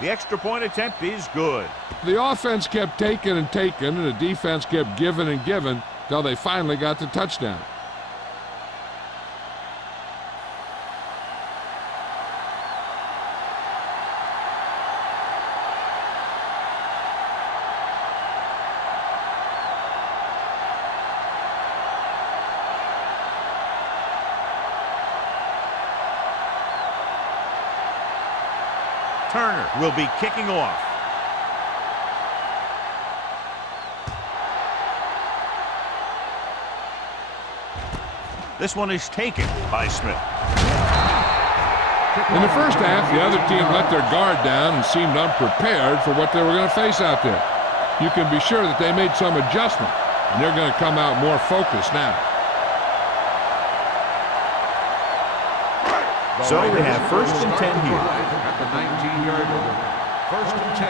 The extra point attempt is good. The offense kept taking and taking, and the defense kept giving and giving till they finally got the touchdown. Turner will be kicking off. This one is taken by Smith. In the first half, the other team let their guard down and seemed unprepared for what they were going to face out there. You can be sure that they made some adjustment, and they're going to come out more focused now. So they have first and 10 here. At the 19-yard line. First and 10.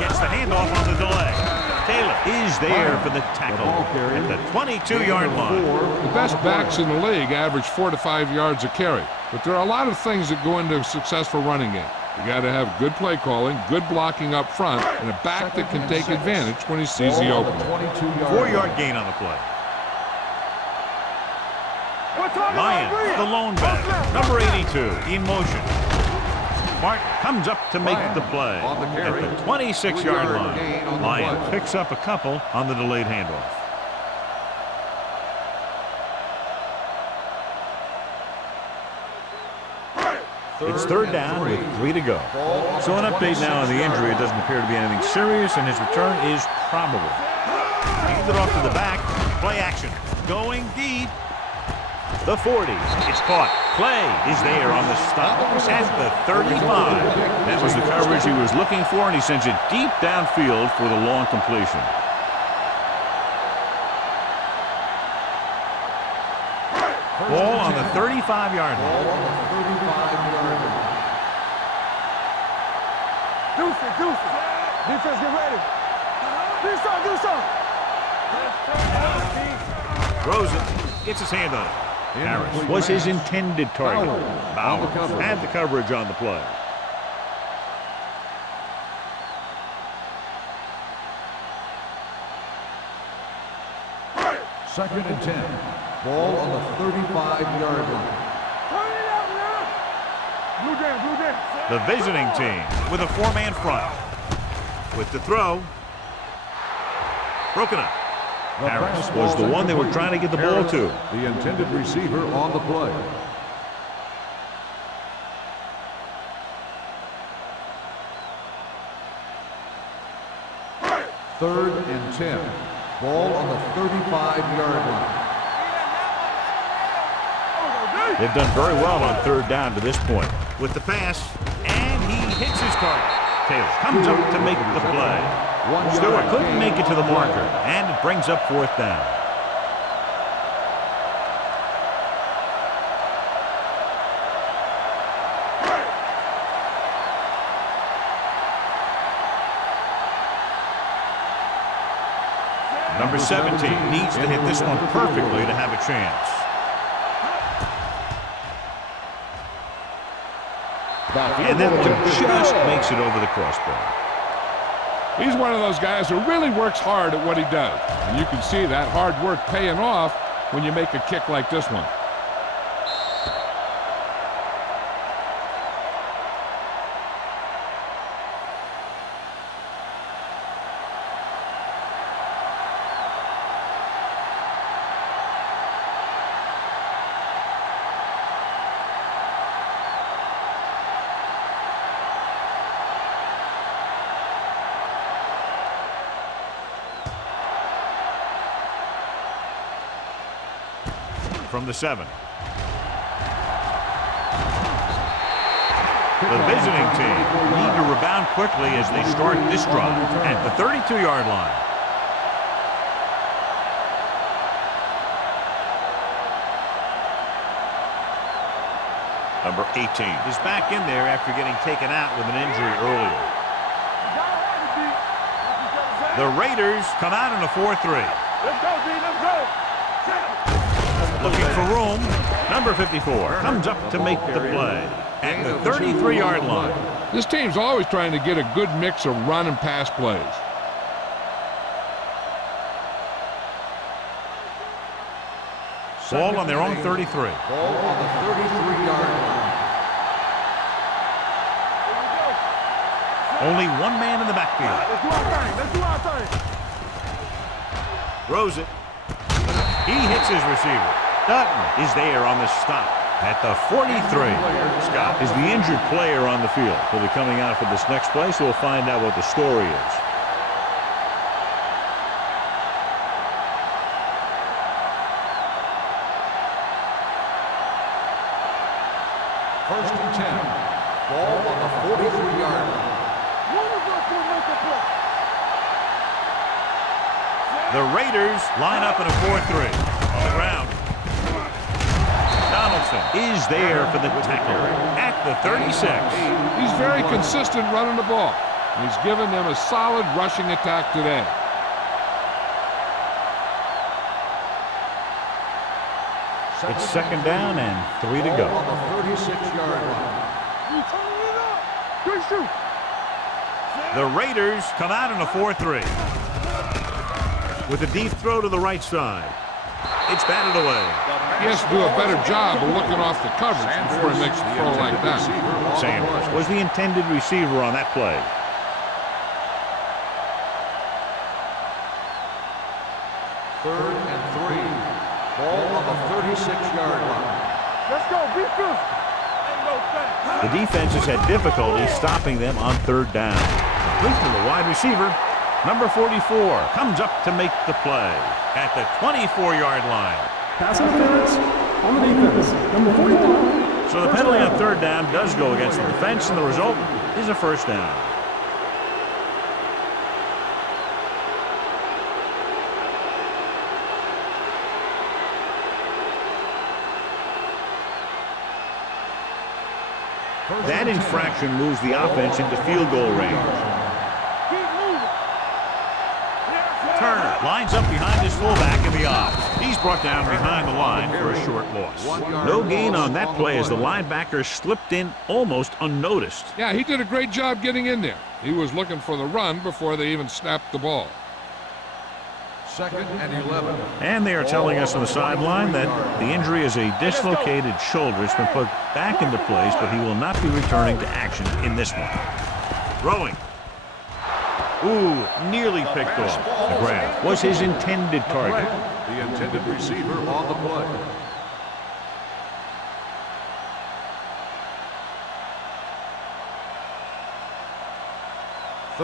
Gets the handoff on the delay. Taylor is there for the tackle at the 22-yard line. The best backs in the league average 4 to 5 yards a carry. But there are a lot of things that go into a successful running game. You got to have good play calling, good blocking up front, and a back that can take advantage when he sees the opening. 4-yard gain on the play. Lions, the lone back, number 82, in motion. Martin comes up to make the play at the 26-yard line. Lions picks up a couple on the delayed handoff. It's third down with 3 to go. So an update now on the injury. It doesn't appear to be anything serious, and his return is probable. Handed off to the back. Play action. Going deep. The 40. It's caught. Play is there on the stop at the 35. That was the coverage he was looking for, and he sends it deep downfield for the long completion. Ball on the 35-yard line. Deuce. Defense, get ready. Do something. Throws it. Gets his hand on it. Harris was his intended target. Bowers had the coverage on the play. Second and 10. Ball on the 35-yard line. Blue down. The visiting team with a 4-man front. With the throw. Broken up. Harris was the one they were trying to get the ball to. The intended receiver on the play. Third and 10. Ball on the 35-yard line. They've done very well on third down to this point. With the pass, and he hits his target. Taylor comes up to make the play. Stewart couldn't make it to the marker, and it brings up fourth down. Number 17 needs to hit this one perfectly to have a chance. And that one just makes it over the crossbar. He's one of those guys who really works hard at what he does. And you can see that hard work paying off when you make a kick like this one. From the 7. The visiting team need to rebound quickly as they start this drive at the 32-yard line. Number 18 is back in there after getting taken out with an injury earlier. The Raiders come out in a 4-3. Let's go, D. Let's go. Looking for room. Number 54 comes up to make the play at the 33-yard line. This team's always trying to get a good mix of run and pass plays. Ball on their own 33. Ball on the 33-yard line. Only one man in the backfield. Let's do our thing. Throws it. He hits his receiver. Dutton is there on the stop at the 43. Scott is the injured player on the field. He'll be coming out for this next play, so we'll find out what the story is. First and 10. Ball on the 43-yard line. The Raiders line up in a 4-3 on the ground. Donaldson is there for the tackle at the 36. He's very consistent running the ball. He's given them a solid rushing attack today. It's second down and 3 to go. On the 36-yard line. Good shoot. The Raiders come out in a 4-3. With a deep throw to the right side. It's batted away. He has to do a better job of looking off the coverage before he makes a throw like that. Sanders was the intended receiver on that play. Third and 3. Ball on the 36-yard line. Let's go. Be good. Ain't no thing. The defense has had difficulty stopping them on third down. Complete to the wide receiver. Number 44 comes up to make the play at the 24-yard line. Pass interference on the defense. Number 41. So the penalty on third down does go against the defense, and the result is a first down. That infraction moves the offense into field goal range. Keep moving. Turner lines up behind his fullback in the off. He's brought down behind the line for a short loss. No gain on that play as the linebacker slipped in almost unnoticed. Yeah, he did a great job getting in there. He was looking for the run before they even snapped the ball. Second and 11. And they are telling us on the sideline that the injury is a dislocated shoulder. It's been put back into place, but he will not be returning to action in this one. Throwing. Ooh, nearly picked off. The grab was his intended target. The intended receiver on the play.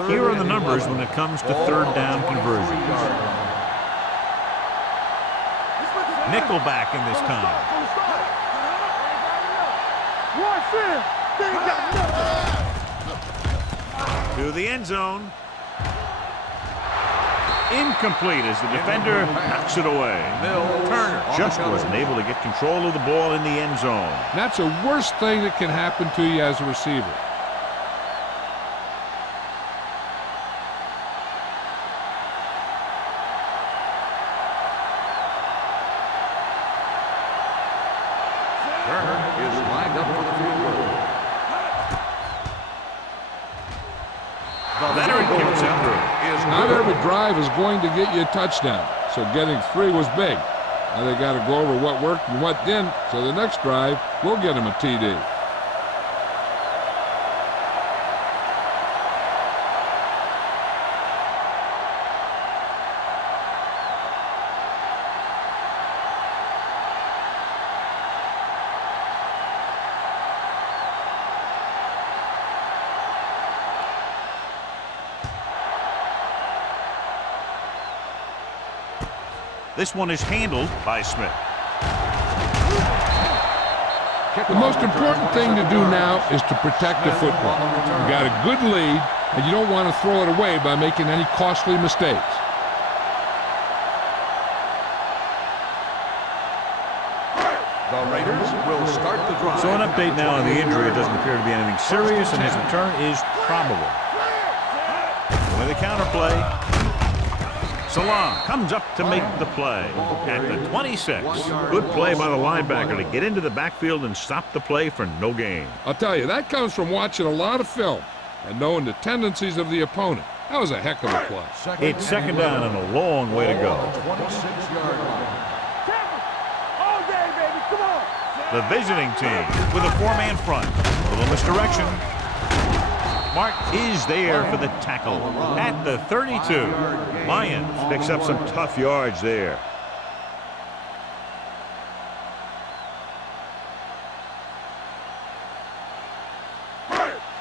Here are the numbers when it comes to third down conversions. Nickelback in this time. To the end zone. Incomplete as the defender knocks it away. Turner just wasn't able to get control of the ball in the end zone. That's the worst thing that can happen to you as a receiver. Not every drive is going to get you a touchdown, so getting 3 was big. Now they got to go over what worked and what didn't, so the next drive will get him a TD. This one is handled by Smith. The most important thing to do now is to protect the football. You got a good lead, and you don't want to throw it away by making any costly mistakes. The Raiders will start the drive. So an update now on the injury. It doesn't appear to be anything serious, and his return is probable. With a counterplay. Salam comes up to make the play at the 26. Good play by the linebacker to get into the backfield and stop the play for no gain. I'll tell you, that comes from watching a lot of film and knowing the tendencies of the opponent. That was a heck of a play. It's second down and a long way to go. 26-yard line. All day, baby. Come on. The visiting team with a 4-man front. A little misdirection. Mark is there for the tackle at the 32. Lyons picks up some tough yards there.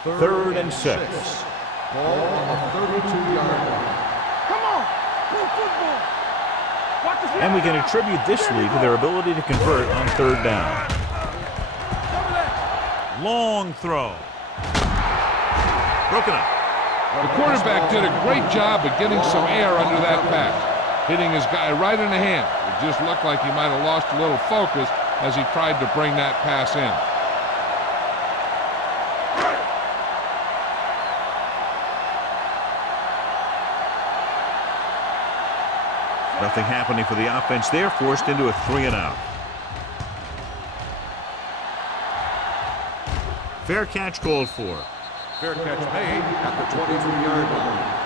Third and 6. Ball on the 32-yard line. Come on. Play football. Watch this. And we can attribute this lead to their ability to convert on third down. Long throw. Broken up. The quarterback did a great job of getting some air under that pass, hitting his guy right in the hand. It just looked like he might have lost a little focus as he tried to bring that pass in. Nothing happening for the offense there, forced into a 3-and-out. Fair catch called for. Fair catch made at the 23-yard line.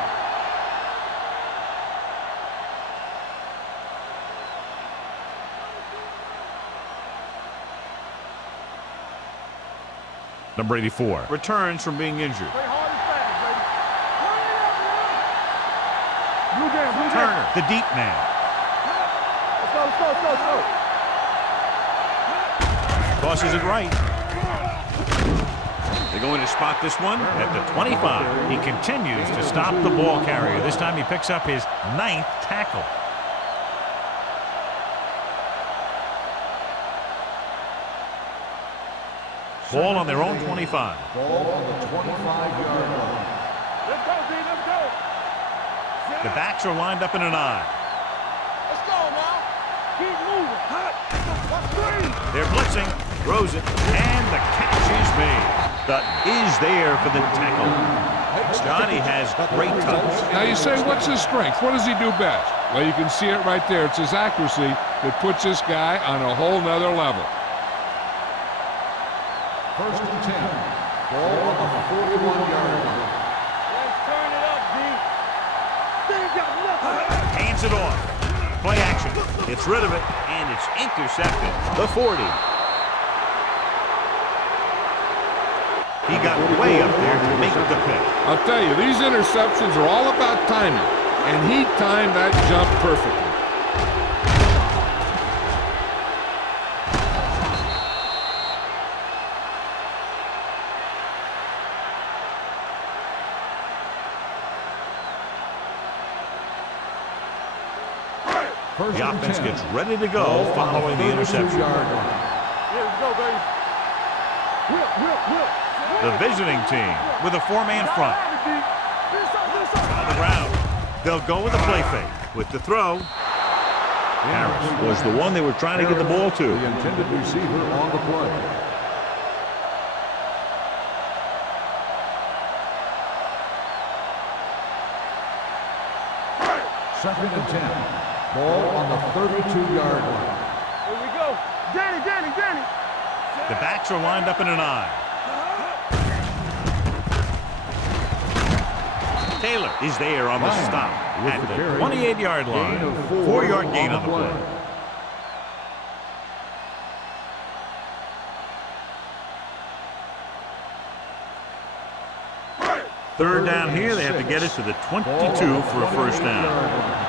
Number 84 returns from being injured. Play hard and fast, baby. Blue game, blue Turner, game. the deep man. Let's go, let's go, let's go. Tosses it right. They're going to spot this one at the 25. He continues to stop the ball carrier. This time he picks up his 9th tackle. Ball on their own 25. Ball on the 25-yard line. Let's go, B, let's go. The backs are lined up in an I. Let's go now. Keep moving. That's three. They're blitzing, throws it, and the catch is made. Dutton is there for the tackle. Johnny has great touch. Now you say, what's his strength? What does he do best? Well, you can see it right there. It's his accuracy that puts this guy on a whole nother level. First and 10. Ball on the 41-yard line. Let's turn it up, D. They ain't got nothing. Hands it off. Play action. Gets rid of it, and it's intercepted. The 40. He got way up there to make the pick. I'll tell you, these interceptions are all about timing, and he timed that jump perfectly. The offense gets ready to go following the interception. Yeah, let's go, baby. Whip, whip, whip. The visiting team with a 4-man front. On the ground. They'll go with a play fake. With the throw, Harris was the one they were trying to get the ball to. The intended receiver on the play. Second and 10. Ball on the 32-yard line. Here we go. Danny, Danny, Danny. The backs are lined up in an I. Taylor is there on the stop at the 28-yard line. 4-yard gain on the play. Third down here. They have to get it to the 22 for a first down.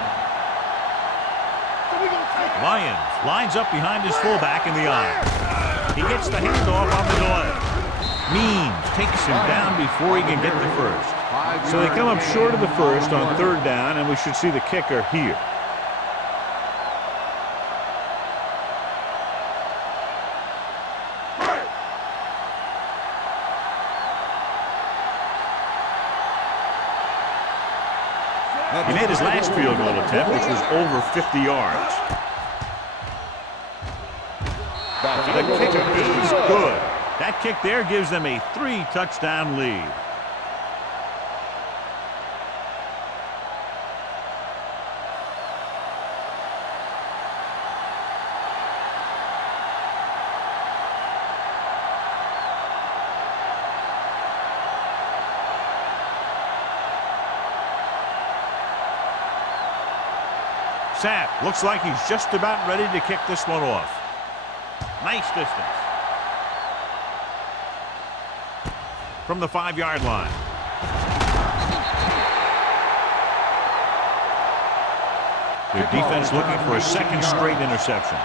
Lyons lines up behind his fullback in the I. He gets the handoff on the delay. Means takes him down before he can get the first. So they come up short of the first on third down, and we should see the kicker here. He made his last field goal attempt, which was over 50 yards. The kick is good. That kick there gives them a 3-touchdown lead. Sapp looks like he's just about ready to kick this one off. Nice distance. From the 5-yard line. Their defense looking for a second straight interception.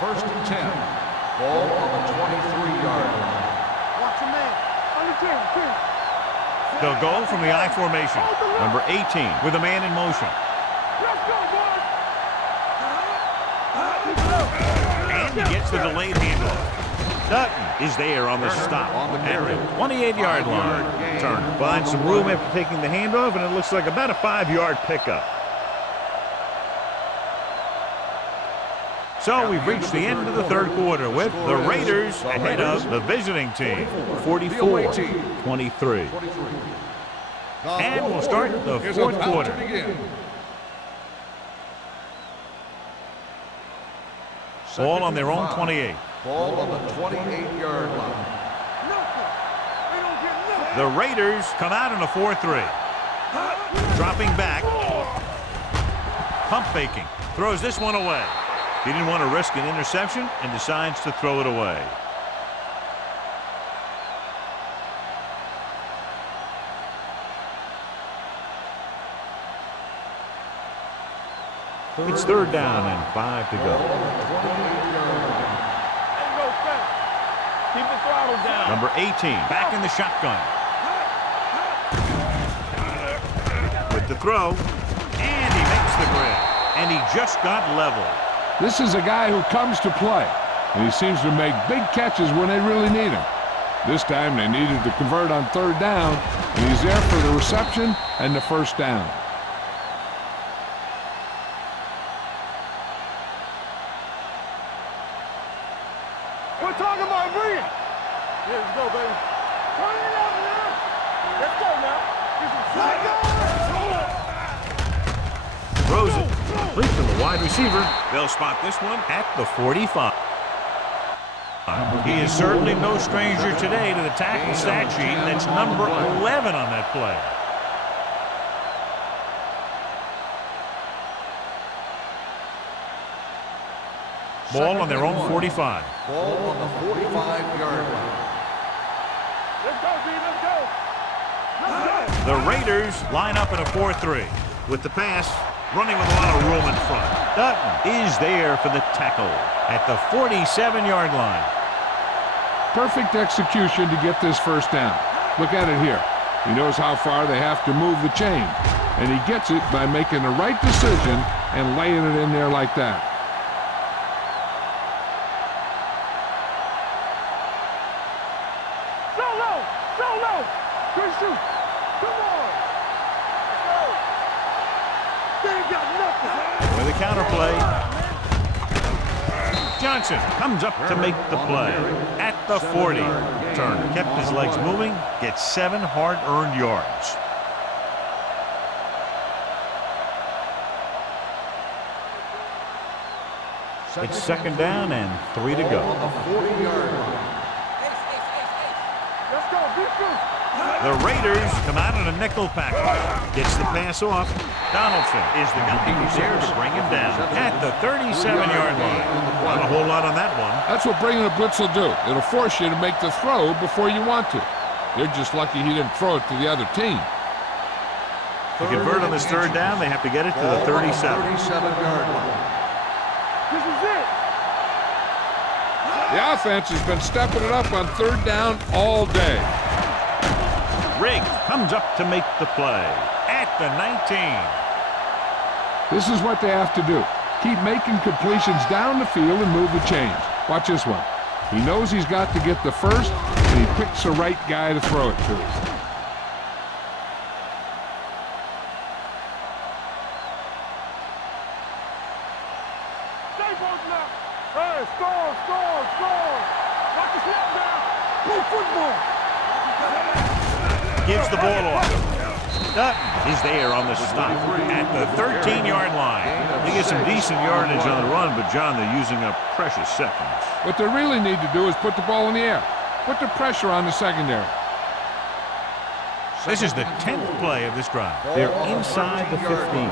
First and 10. Ball on the 23-yard line. Watch your man. On the 10. They'll go from the I formation. Number 18 with a man in motion. Let's go, boys. And he gets the delayed handoff. Dutton is there on the stop at the 28-yard line. Turner finds some room after taking the handoff, and it looks like about a 5-yard pickup. So we've reached the end of the third quarter with the Raiders ahead of the visiting team, 44-23. And we'll start the fourth quarter. Ball on their own 28. Ball on the 28-yard line. The Raiders come out in a 4-3. Dropping back. Pump faking. Throws this one away. He didn't want to risk an interception and decides to throw it away. It's third down and 5 to go. Keep the throttle down. Number 18 back in the shotgun. With the throw, and he makes the grab. And he just got level. This is a guy who comes to play, and he seems to make big catches when they really need him. This time they needed to convert on third down, and he's there for the reception and the first down. We're talking about Bree. Yeah, let's go, baby. Turn it up now. Let's go now. Throws it. Complete to the wide receiver. They'll spot this one at the 45. He is certainly no stranger today to the tackle stat sheet. That's number 11 on that play. Ball on their own 45. Ball on the 45-yard line. Let's go, B. Let's go. Let's go. The Raiders line up in a 4-3 with the pass. Running with a lot of room in front. Dutton is there for the tackle at the 47-yard line. Perfect execution to get this first down. Look at it here. He knows how far they have to move the chain, and he gets it by making the right decision and laying it in there like that. Solo. Good shoot. Come on. Let's go. They ain't got nothing. With a counterplay. Johnson comes up to make the play at the 40. Turner kept his legs moving, gets 7 hard-earned yards. It's second down and 3 to go. On the 40-yard line. Let's go. Big shoot. The Raiders come out in a nickel package. Gets the pass off. Donaldson is the guy who's there to bring him down at the 37-yard line. Not a whole lot on that one. That's what bringing a blitz will do. It'll force you to make the throw before you want to. They're just lucky he didn't throw it to the other team. To convert on this third down, they have to get it to the 37. 37-yard line. This is it. The offense has been stepping it up on third down all day. Riggs comes up to make the play at the 19. This is what they have to do. Keep making completions down the field and move the chains. Watch this one. He knows he's got to get the first, and he picks the right guy to throw it to. Stay posted up. Hey, score. Watch the snap down. Play football. Gives the ball off. Dutton is there on the stop at the 13-yard line. They get some decent yardage on the run, but, John, they're using up precious seconds. What they really need to do is put the ball in the air. Put the pressure on the secondary. This is the 10th play of this drive. They're inside the 15.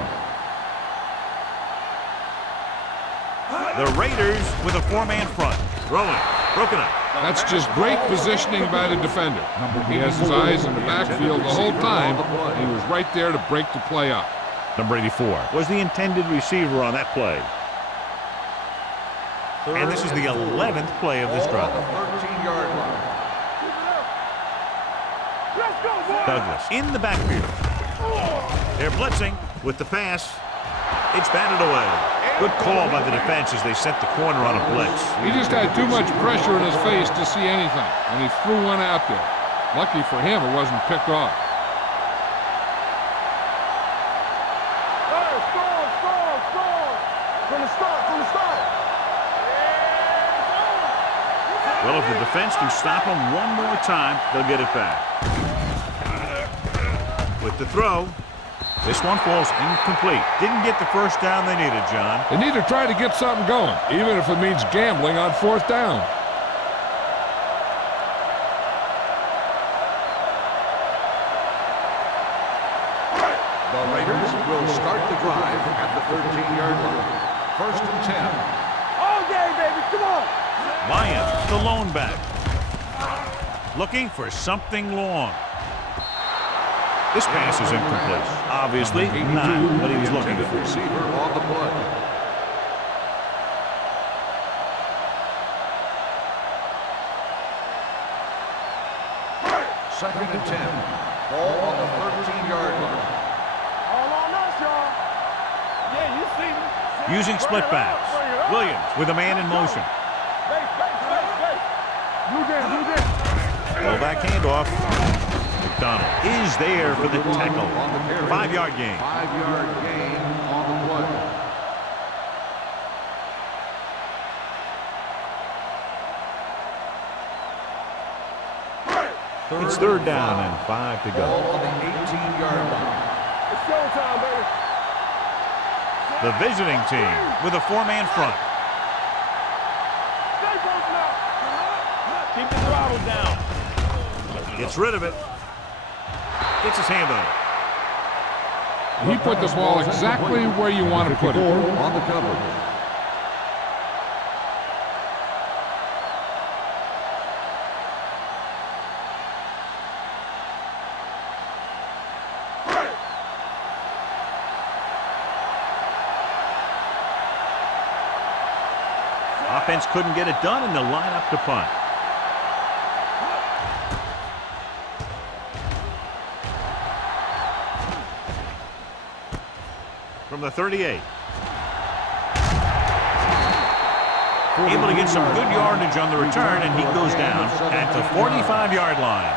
The Raiders with a 4-man front. Throwing. Broken up. That's just great positioning by the defender. He has his eyes in the backfield the whole time. He was right there to break the play up. Number 84 was the intended receiver on that play. And this is the 11th play of this drive. 13-yard line. Let's go, boy. Douglas in the backfield. They're blitzing with the pass. It's batted away. Good call by the defense as they sent the corner on a blitz. He just had too much pressure in his face to see anything, and he threw one out there. Lucky for him, it wasn't picked off. Hey, score. From the start. Well, if the defense can stop him one more time, they'll get it back. With the throw, this one falls incomplete. Didn't get the first down they needed, John. They need to try to get something going, even if it means gambling on 4th down. The Raiders will start the drive at the 13-yard line. 1st and 10. All day, baby. Come on. Lions, the lone back. Looking for something long. This pass is incomplete. Obviously not what he was looking for. Receiver on the play. Second and 10. Ball on the 13-yard line. All on us, y'all. Yeah, you see me. Using split backs. Williams with a man in motion. Base. Do this. Fullback handoff. McDonald is there for the tackle. 5-yard gain. 5-yard gain on the play. It's 3rd down and 5 to Ball go. on the 18-yard line. It's showtime, baby. The visiting team with a 4-man front. Stay close now. Keep the throttle down. Gets rid of it. Gets his hand on it. He put the ball exactly where you want to put it. On the cover. Offense couldn't get it done, and they'll line up to punt. From the 38. Able to get some good yardage on the return, and he goes down at the 45-yard line.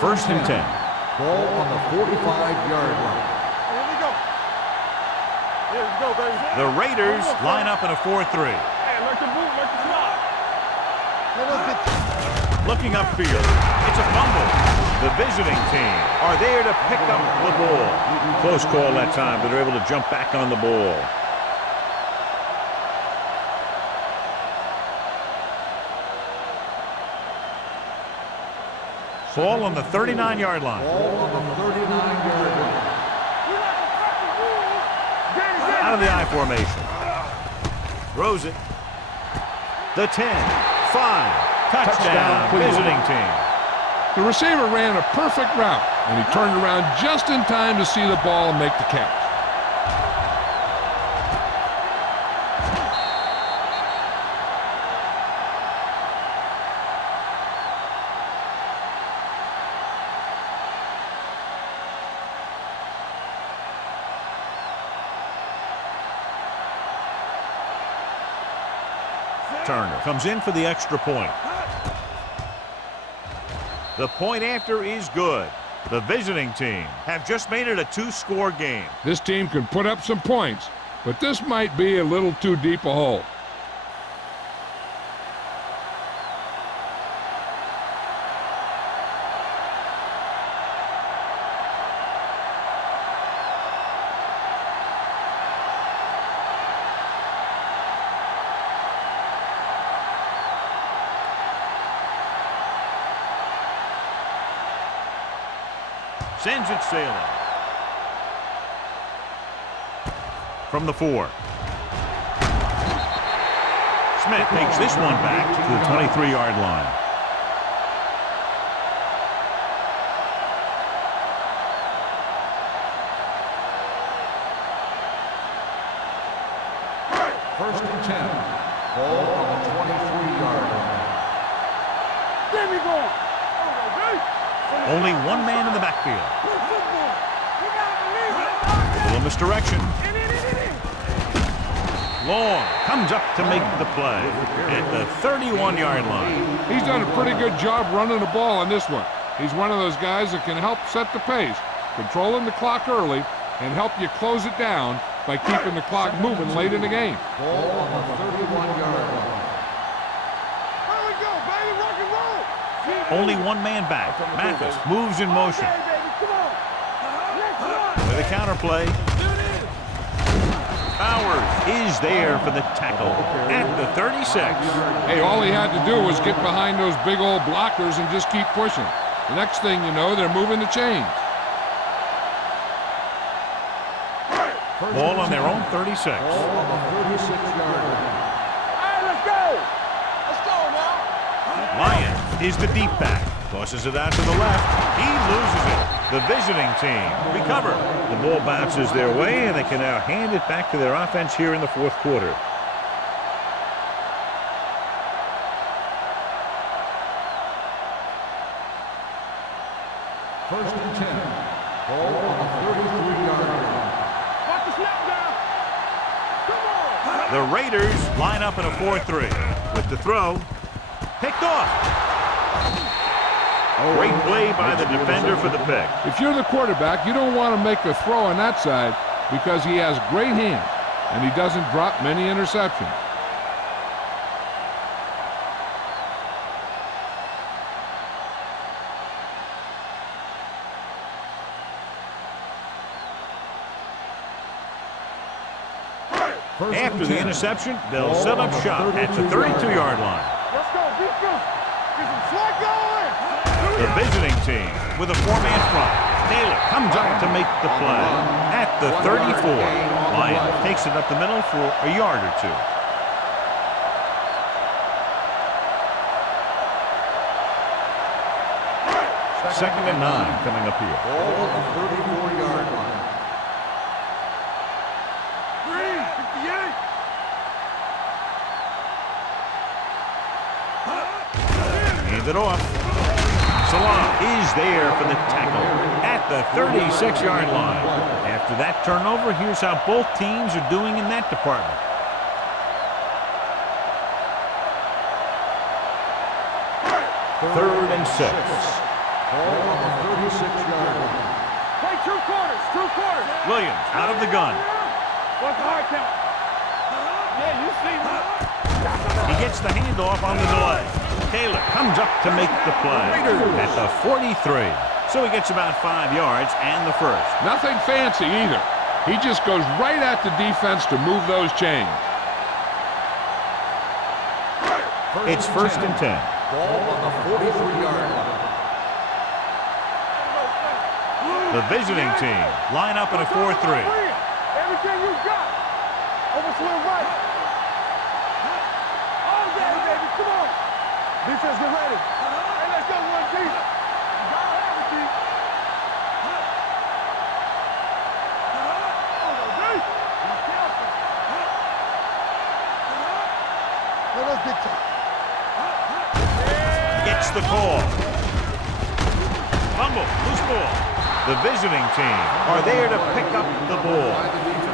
First and 10. Ball on the 45-yard line. Here we go. Here we go, baby. The Raiders line up in a 4-3. Hey, like the boot, like the slide. Looking upfield. It's a fumble. The visiting team are there to pick up the ball. Close call that time, but they're able to jump back on the ball. Ball on the 39-yard line. Ball on the 39-yard line. Out of the I formation. Throws it. The 10, 5. Touchdown, visiting team. The receiver ran a perfect route, and he turned around just in time to see the ball and make the catch. Turner comes in for the extra point. The point after is good. The visiting team have just made it a 2-score game. This team can put up some points, but this might be a little too deep a hole. Sends it sailing. From the 4. Smith takes this one back to the 23-yard line. First and 10. Ball on the 23-yard line. There we go. Only one man in the backfield. A little misdirection. Long comes up to make the play at the 31-yard line. He's done a pretty good job running the ball on this one. He's one of those guys that can help set the pace, controlling the clock early and help you close it down by keeping the clock moving late in the game. Ball on the 31-yard line. There we go, baby, rock and roll. Only one man back. Mathis moves in motion. Okay, baby, come on. Next one. With a counterplay. Bowers is there for the tackle at the 36. Hey, all he had to do was get behind those big old blockers and just keep pushing. The next thing you know, they're moving the chains. Ball on their own 36. Ball on the 36-yard line. All right, let's go. Let's go now. Lyons is the deep back. Tosses it out to the left. He loses it. The visiting team recover. The ball bounces their way, and they can now hand it back to their offense here in the fourth quarter. First and 10. Ball on the 33-yard line. Watch the snap down. Come on. The Raiders line up in a 4-3. With the throw, picked off. Great play by the defender for the pick. If you're the quarterback, you don't want to make a throw on that side because he has great hands and he doesn't drop many interceptions. After the interception, they'll set up shop at the 32-yard line. Let's go, defense. Get some slack going. The visiting team with a four-man front. Taylor comes up to make the play at the 34. Lyons takes it up the middle for a yard or two. Second and 9 coming up here. Ball on the 34-yard line. Green, 58. Hand it off. Salah is there for the tackle at the 36-yard line. After that turnover, here's how both teams are doing in that department. Third and 6. Ball on the 36-yard line. Play two quarters. Williams out of the gun. What's the hard count? Yeah, you see me. He gets the handoff on the delay. Taylor comes up to make the play at the 43. So he gets about 5 yards and the first. Nothing fancy either. He just goes right at the defense to move those chains. It's first and 10. Ball on the 43-yard line. The visiting team line up in a 4-3. Everything you got. Over to the right. All day, baby. Come on. Defense, get ready. Hey, let's go one deep. Y'all have it deep. Let's get to Gets the call. Fumble, loose ball. The visiting team are there to pick up the ball. By the defense.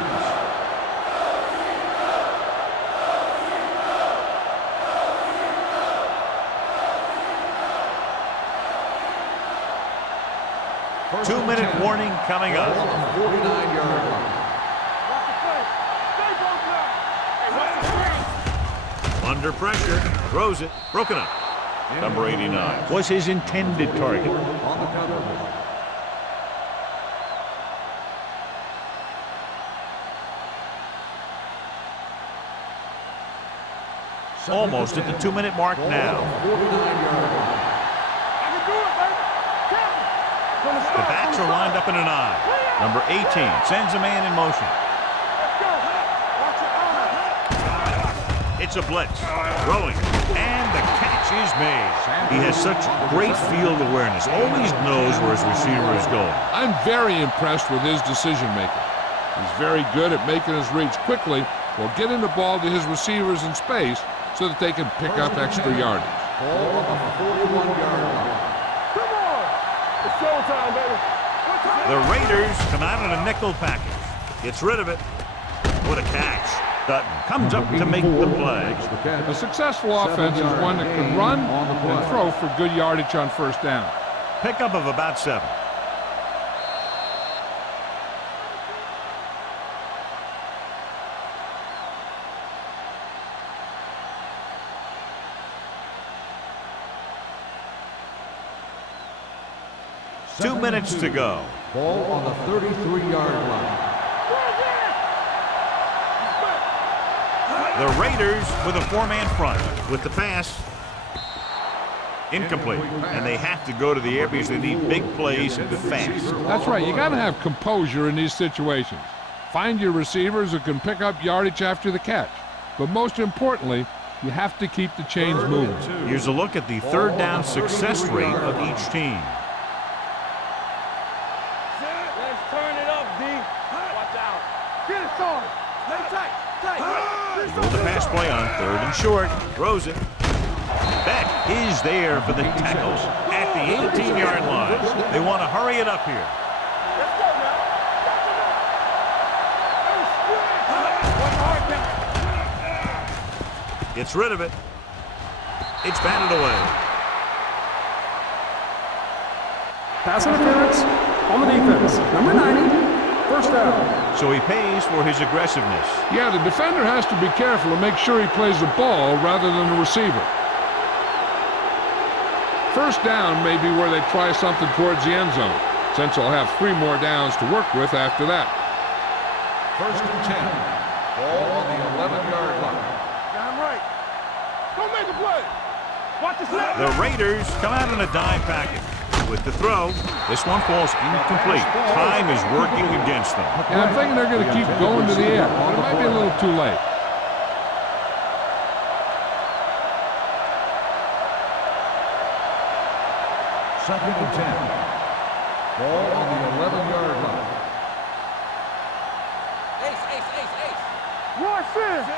First 2-minute and 10. warning coming Ball up. on the 49-yard line. watch the play. Stay both now. Hey, watch the screen. Under pressure, throws it, broken up. Number 89 was his intended target. On the cover. Almost at the 2-minute mark Ball now. on the 49-yard line. I can do it, baby. Count me. From the The start, backs from are the lined start. up in an I. Number 18 sends a man in motion. Let's go. Watch your eyes. It's a blitz. Throwing. And the catch is made. He has such great field awareness. Always knows where his receiver is going. I'm very impressed with his decision making. He's very good at making his reads quickly or getting the ball to his receivers in space so that they can pick up extra yardage. Ball on the 41-yard line. Come on. It's showtime, baby. The Raiders come out in a nickel package. Gets rid of it. What a catch. Dutton comes up to make the play. A successful offense is one that can run and throw for good yardage on first down. Pickup of about 7. 2 minutes to go. Ball on the 33-yard line. The Raiders with a 4-man front. With the pass, incomplete. And they have to go to the air because they need big plays fast. That's right. You got to have composure in these situations. Find your receivers who can pick up yardage after the catch. But most importantly, you have to keep the chains moving. Here's a look at the third down success rate of each team. Let's turn it up, D. Watch out. Get it, son. Lay tight. Go with the pass play on 3rd and short. Throws it. Beck is there for the tackles at the 18-yard line. They want to hurry it up here. Let's go now. Gets rid of it. It's batted away. Pass interference on the defense. Number 90. First down. So he pays for his aggressiveness. Yeah, the defender has to be careful to make sure he plays the ball rather than the receiver. First down may be where they try something towards the end zone, since they'll have 3 more downs to work with after that. 1st and 10. Ball on the 11-yard line. Damn right. Don't make a play. Watch the snap. The Raiders come out in a dime package. With the throw, this one falls incomplete. Time is working against them. And I'm thinking they're going to keep going to the air, but it might be a little too late. Second and 10. Ball on the 11-yard line.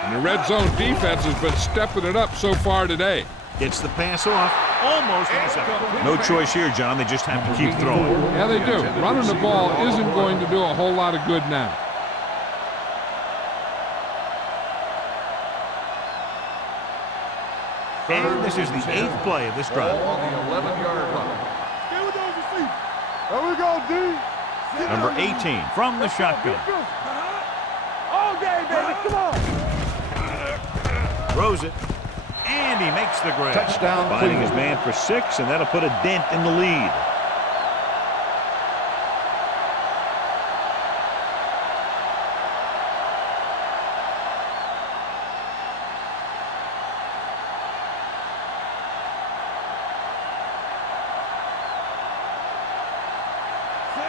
And the red zone defense has been stepping it up so far today. Gets the pass off. Almost intercepted. No choice here, John. They just have to keep throwing. Yeah, they do. Running the ball isn't going to do a whole lot of good now. And this is the 8th play of this drive. Ball on the 11-yard line. Stay with those receivers. There we go, D. Number 18 from the shotgun. All day, baby. Come on. Throws it. And he makes the grab. Touchdown, Finding his Cleveland. man for 6, and that'll put a dent in the lead.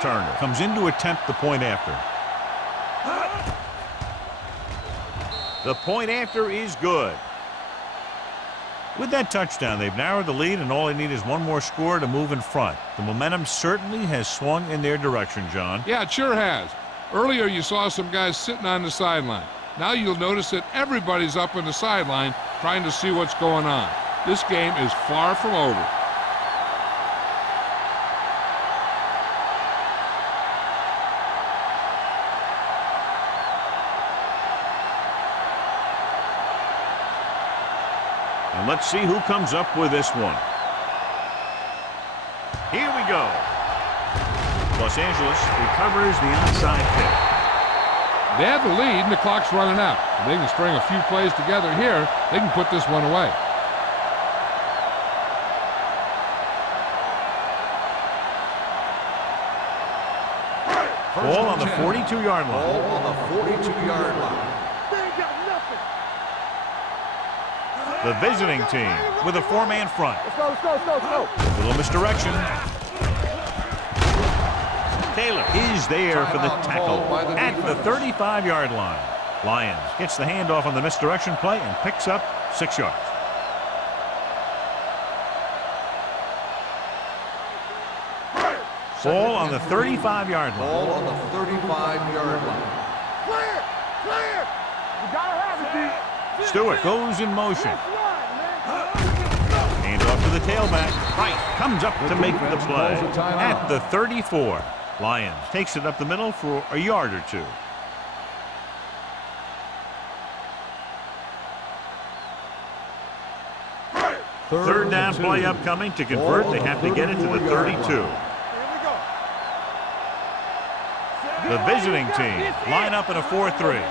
Turner comes in to attempt the point after. The point after is good. With that touchdown, they've narrowed the lead, and all they need is one more score to move in front. The momentum certainly has swung in their direction, John. Yeah, it sure has. Earlier, you saw some guys sitting on the sideline. Now you'll notice that everybody's up on the sideline trying to see what's going on. This game is far from over. And let's see who comes up with this one. Here we go. Los Angeles recovers the onside kick. They have the lead, and the clock's running out. If they can string a few plays together here, they can put this one away. Ball on the 42-yard line. Ball on the 42-yard line. They ain't got nothing. The visiting team with a 4-man front. Let's go, let's go, let's go, let's go. A little misdirection. Taylor is there for the tackle at the 35-yard line. Lions gets the handoff on the misdirection play and picks up 6 yards. Ball on the 35-yard line. Ball on the 35-yard line. Clear, clear. You gotta have it, D. Stewart goes in motion. That's right, man. Hand off to the tailback. Wright comes up to make the play at the 34. Lions takes it up the middle for a yard or two. Third down play upcoming. To convert, they have to get it to the 32. The visiting team line up in a 4-3.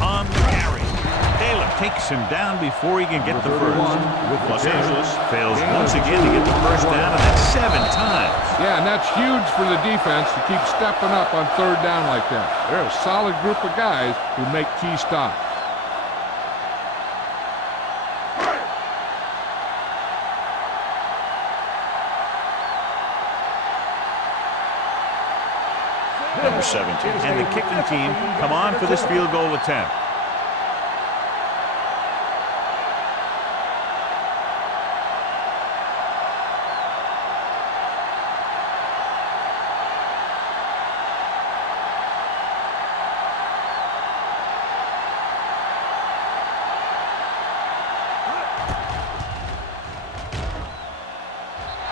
On the carry. Taylor takes him down before he can get the first. Los Angeles fails once again to get the first down, and that's 7 times. Yeah, and that's huge for the defense to keep stepping up on third down like that. They're a solid group of guys who make key stops. Number 17, and the kicking team come on for this field goal attempt.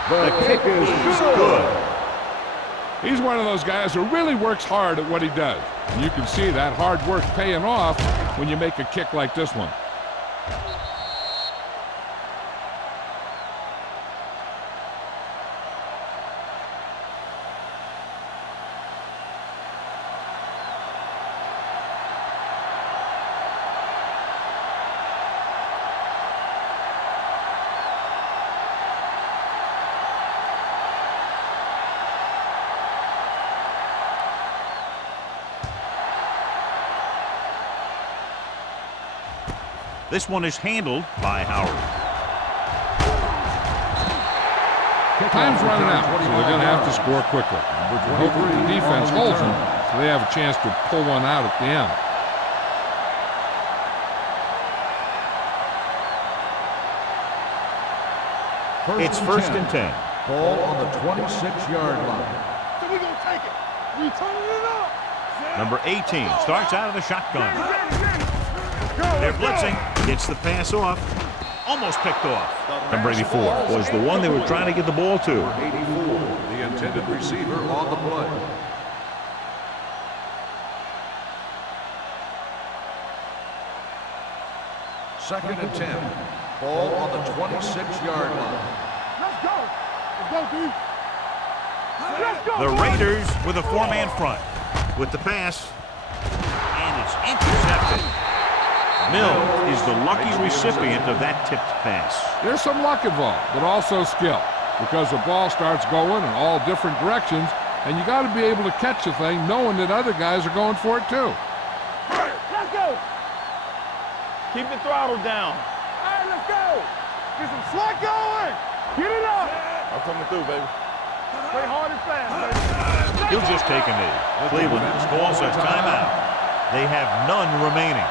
The kick is good. He's one of those guys who really works hard at what he does. And you can see that hard work paying off when you make a kick like this one. This one is handled by Howard. Time's running out, so they're going to have to score quickly. Hopefully the defense holds them, so they have a chance to pull one out at the end. It's first and 10. Ball on the 26-yard line. So we're going to take it. We turning it up. Number 18 starts out of the shotgun. They're blitzing. Gets the pass off. Almost picked off. Number 84 was the one they were trying to get the ball to. 84, the intended receiver on the play. Second and 10. Ball on the 26-yard line. Let's go. Let's go, D. Let's go. The Raiders with a 4-man front. With the pass. And it's intercepted. Mills is the lucky recipient of that tipped pass. There's some luck involved, but also skill, because the ball starts going in all different directions, and you got to be able to catch the thing knowing that other guys are going for it too. Let's go. Keep the throttle down. All right, let's go. Get some slack going. Get it up. I'm coming through, baby. Play hard and fast, baby. He'll just take a knee. Cleveland calls a timeout. They have none remaining.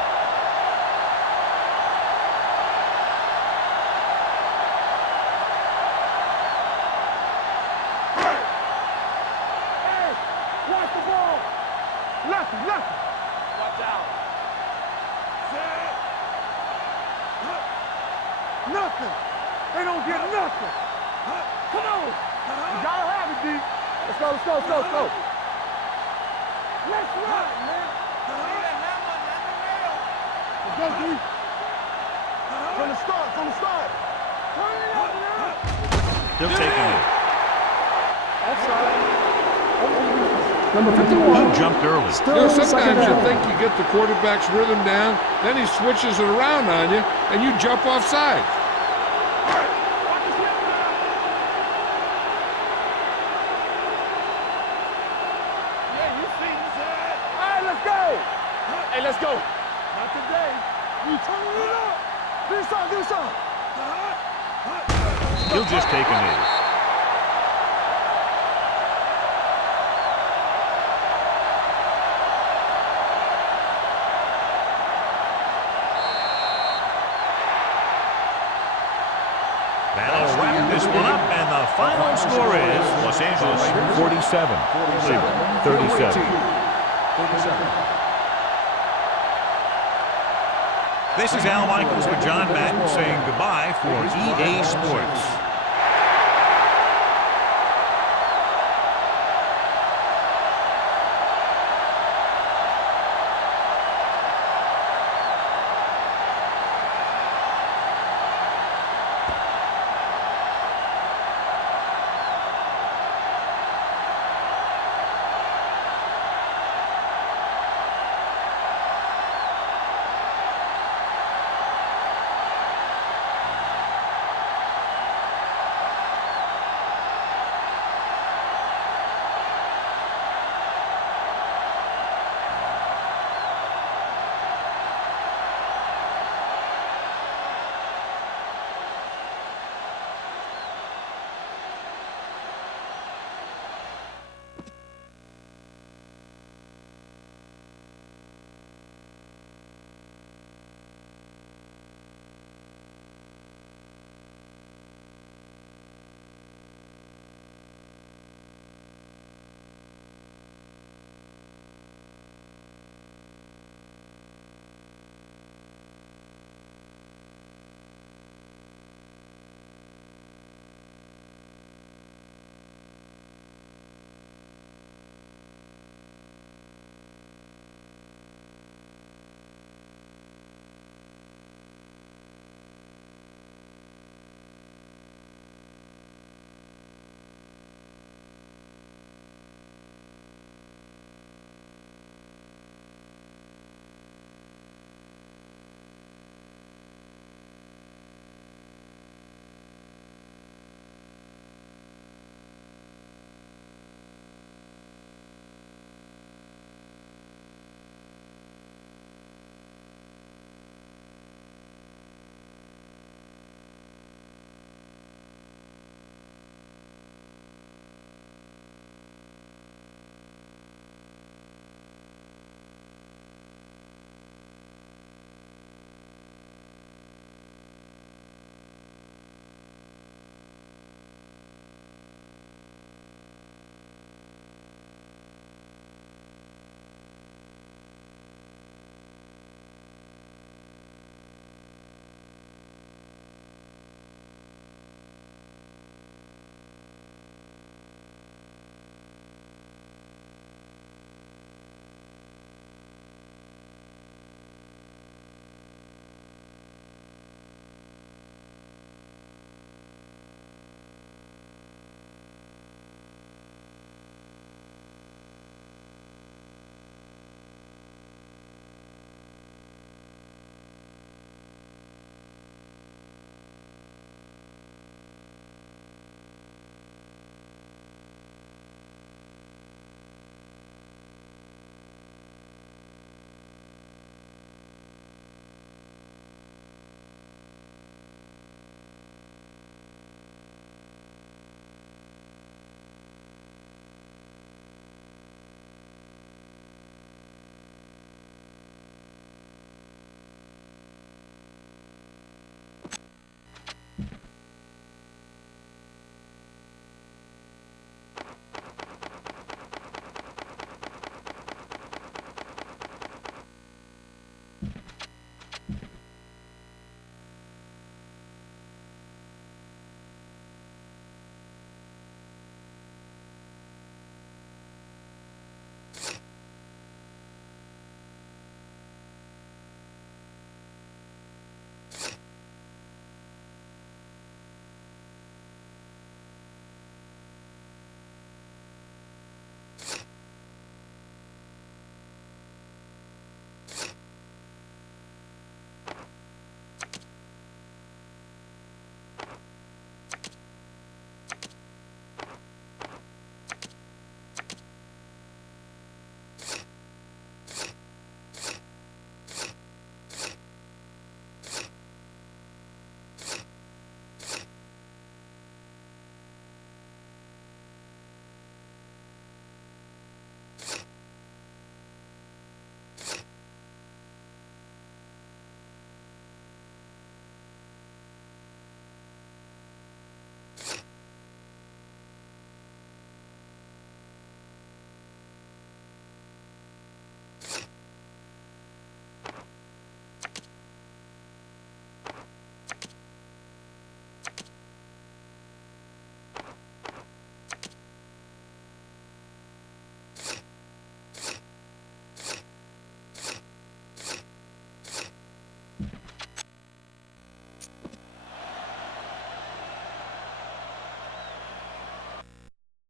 Nothing. They don't get nothing. Come on. You gotta have it, D. Let's go, let's go, let's go, let's go. Let's run, man. Let's go, D. From the start, from the start. Turn it up now. He'll take a knee. Offside. Number 51. He jumped early. Sometimes you think you get the quarterback's rhythm down, then he switches it around on you, and you jump off sides. Yeah, you see this. All right, let's go. Hey, let's go. Not today. We turning it up. Do something, do something. He'll just take a knee. That'll wrap this one up, and the final score is Los Angeles 47, Cleveland 37. This is Al Michaels with John Madden saying goodbye for EA Sports.